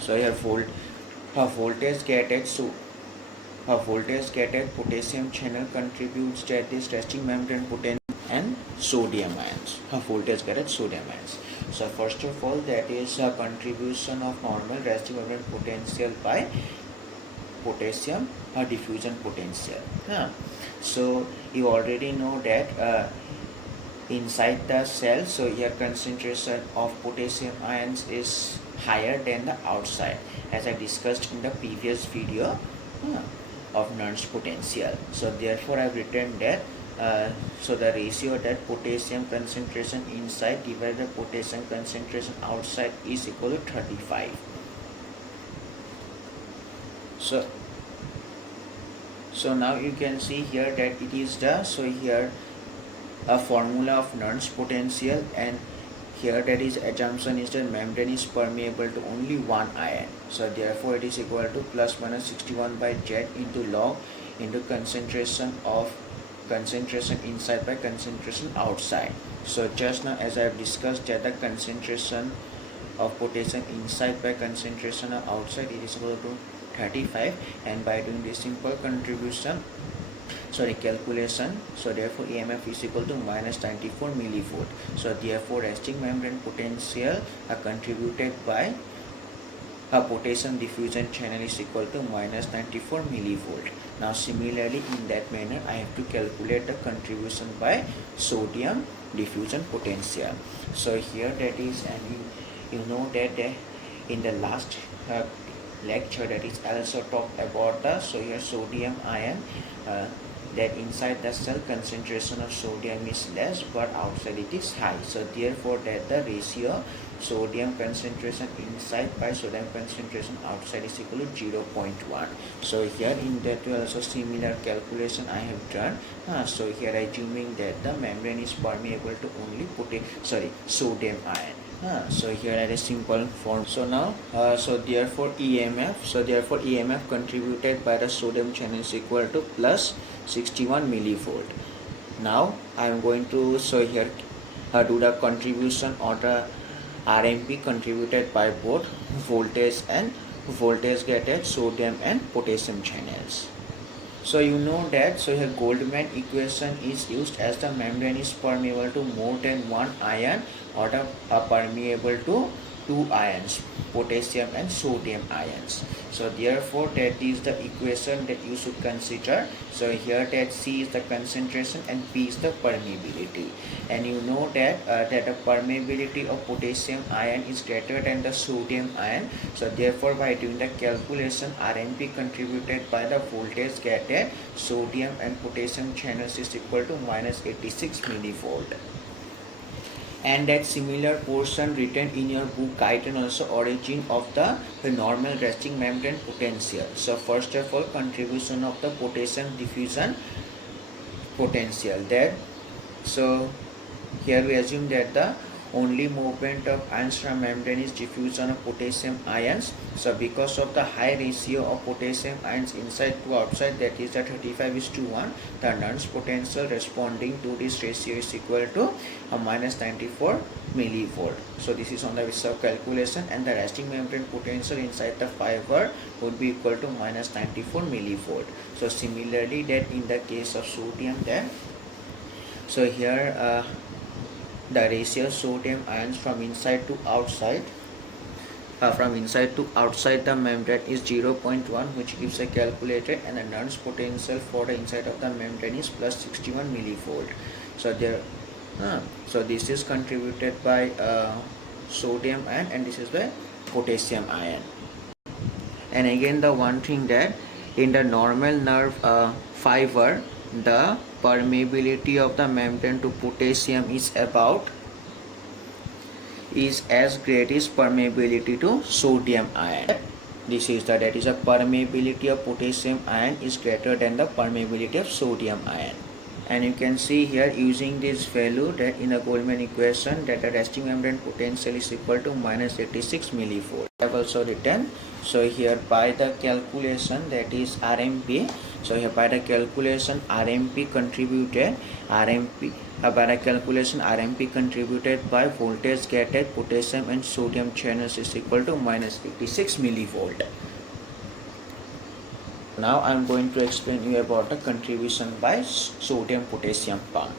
so here voltage gated, so a voltage gated potassium channel contributes to this resting membrane potential, and sodium ions, voltage gated sodium ions. So first of all, that is a contribution of normal resting membrane potential by potassium diffusion potential. So you already know that inside the cell, so here concentration of potassium ions is higher than the outside, as I discussed in the previous video of Nernst potential. So therefore I have written that so the ratio that potassium concentration inside divided by potassium concentration outside is equal to 35. So now you can see here that it is the, so here a formula of Nernst potential, and here that is assumption is that membrane is permeable to only one ion. So therefore it is equal to plus minus 61 by Z into log into concentration inside by concentration outside. So just now as I have discussed that the concentration of potassium inside by concentration of outside, it is equal to 35, and by doing this simple calculation, so therefore EMF is equal to minus 94 millivolt. So therefore resting membrane potential contributed by a potassium diffusion channel is equal to minus 94 millivolt. Now similarly in that manner I have to calculate the contribution by sodium diffusion potential. So here that is, and you know that in the last lecture that is also talked about the, so here sodium ion, that inside the cell concentration of sodium is less but outside it is high. So therefore that the ratio sodium concentration inside by sodium concentration outside is equal to 0.1. So here in that also similar calculation I have done. So here assuming that the membrane is permeable to only sodium ion. So here at a simple form. So now so therefore EMF contributed by the sodium channel is equal to plus 61 millivolt. Now I am going to here do the contribution or the RMP contributed by both voltage gated sodium and potassium channels. So you know that, so here Goldman equation is used as the membrane is permeable to more than one ion or the permeable to two ions, potassium and sodium ions. So therefore that is the equation that you should consider. So here that C is the concentration and P is the permeability, and you know that that the permeability of potassium ion is greater than the sodium ion. So therefore by doing the calculation, RMP contributed by the voltage gated sodium and potassium channels is equal to minus 86 millivolt. And that similar portion written in your book guide and also origin of the normal resting membrane potential. So first of all, contribution of the potassium diffusion potential. That, so here we assume that the only movement of ions from membrane is diffusion of potassium ions. So because of the high ratio of potassium ions inside to outside, that is the 35:1, the Nernst potential responding to this ratio is equal to minus 94 millivolt. So this is on the basis of calculation, and the resting membrane potential inside the fiber would be equal to minus 94 millivolt. So similarly that in the case of sodium, then so here the ratio of sodium ions from inside to outside the membrane is 0.1, which gives a calculated, and the Nernst potential for the inside of the membrane is plus 61 millivolt. So there so this is contributed by sodium ion, and this is by potassium ion. And again the one thing that in the normal nerve fiber, the permeability of the membrane to potassium is as great as permeability to sodium ion. This is that is a permeability of potassium ion is greater than the permeability of sodium ion. And you can see here using this value that in a Goldman equation that the resting membrane potential is equal to minus 86 millivolt. I have also written, so here by the calculation, that is RMP. So here by the calculation RMP contributed by voltage gated potassium and sodium channels is equal to minus 86 millivolt. Now I am going to explain you about the contribution by sodium potassium pump.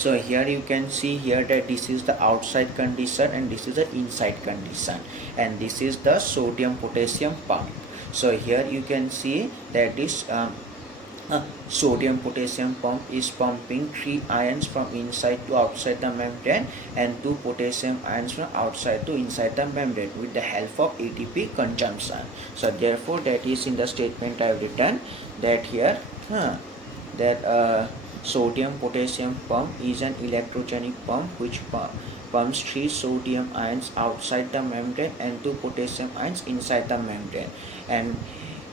So here you can see here that this is the outside condition and this is the inside condition, and this is the sodium potassium pump. So here you can see that this sodium potassium pump is pumping 3 ions from inside to outside the membrane and 2 potassium ions from outside to inside the membrane with the help of ATP consumption. So therefore that is in the statement I have written that here that sodium potassium pump is an electrogenic pump which pumps 3 sodium ions outside the membrane and 2 potassium ions inside the membrane. And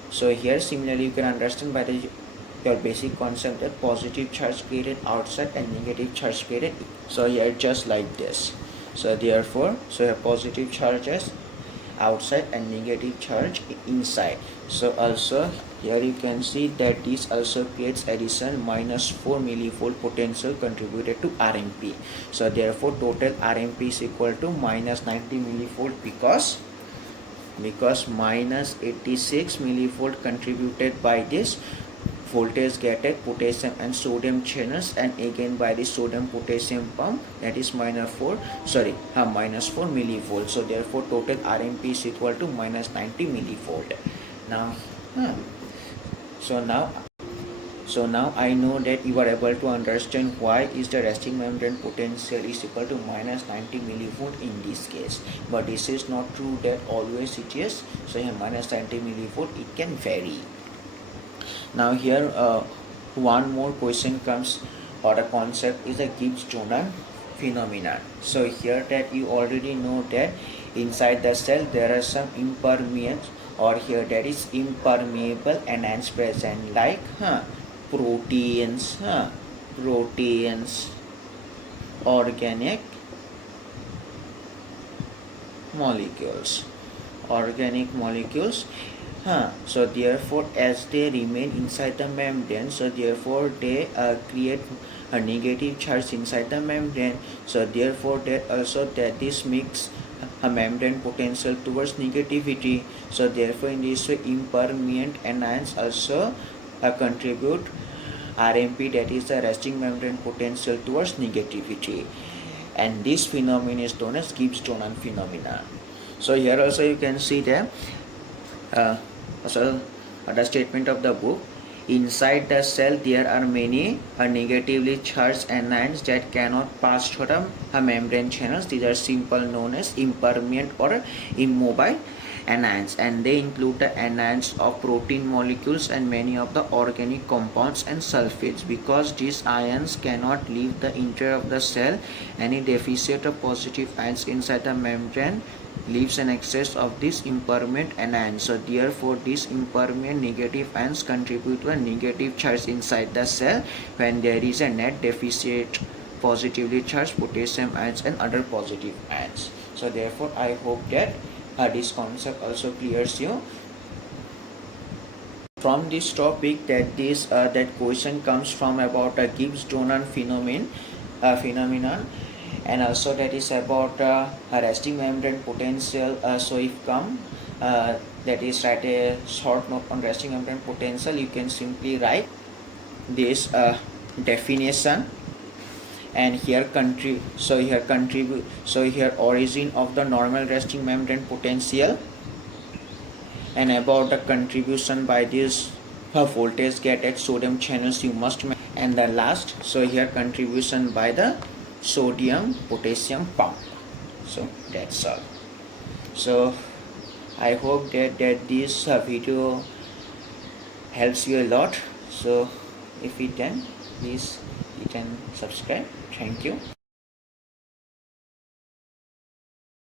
so here similarly you can understand by the your basic concept that positive charge created outside and negative charge created. So here just like this. So therefore, so here positive charges outside and negative charge inside. So also here you can see that this also creates addition -4 millivolt potential contributed to RMP. So therefore total RMP is equal to -90 millivolt because -86 millivolt contributed by this voltage gated potassium and sodium channels, and again by the sodium potassium pump, that is -4 millivolt. So therefore total RMP is equal to -90 millivolt. Now so now I know that you are able to understand why is the resting membrane potential is equal to -90 millivolt in this case. But this is not true that always it is. So here -90 millivolt it can vary. Now here one more question comes, or the concept is a Gibbs-Jonan phenomenon. So here that you already know that inside the cell there are some impermeable, or here there is impermeable anions present like proteins, organic molecules. So therefore as they remain inside the membrane, so therefore they create a negative charge inside the membrane. So therefore that also that this makes a membrane potential towards negativity. So therefore in this way impermeant anions also contribute RMP, that is the resting membrane potential towards negativity, and this phenomenon is known as Gibbs-Jonan phenomenon. So here also you can see that the statement of the book, inside the cell there are many negatively charged anions that cannot pass through the membrane channels. These are simple known as impermeant or immobile anions, and they include the anions of protein molecules and many of the organic compounds and sulfates. Because these ions cannot leave the interior of the cell, any deficit of positive ions inside the membrane leaves an excess of this impermeant anions. So therefore these impermeant negative ions contribute to a negative charge inside the cell when there is a net deficit positively charged potassium ions and other positive ions. So therefore I hope that this concept also clears you from this topic, that that question comes from about a Gibbs-Jonan phenomenon, and also that is about a resting membrane potential. So if come that is write a short note on resting membrane potential, you can simply write this definition, and here here origin of the normal resting membrane potential, and about the contribution by this voltage gated sodium channels you must, and the last, so here contribution by the sodium potassium pump. So that's all. So I hope that this video helps you a lot. So if you can, please you can subscribe. Thank you.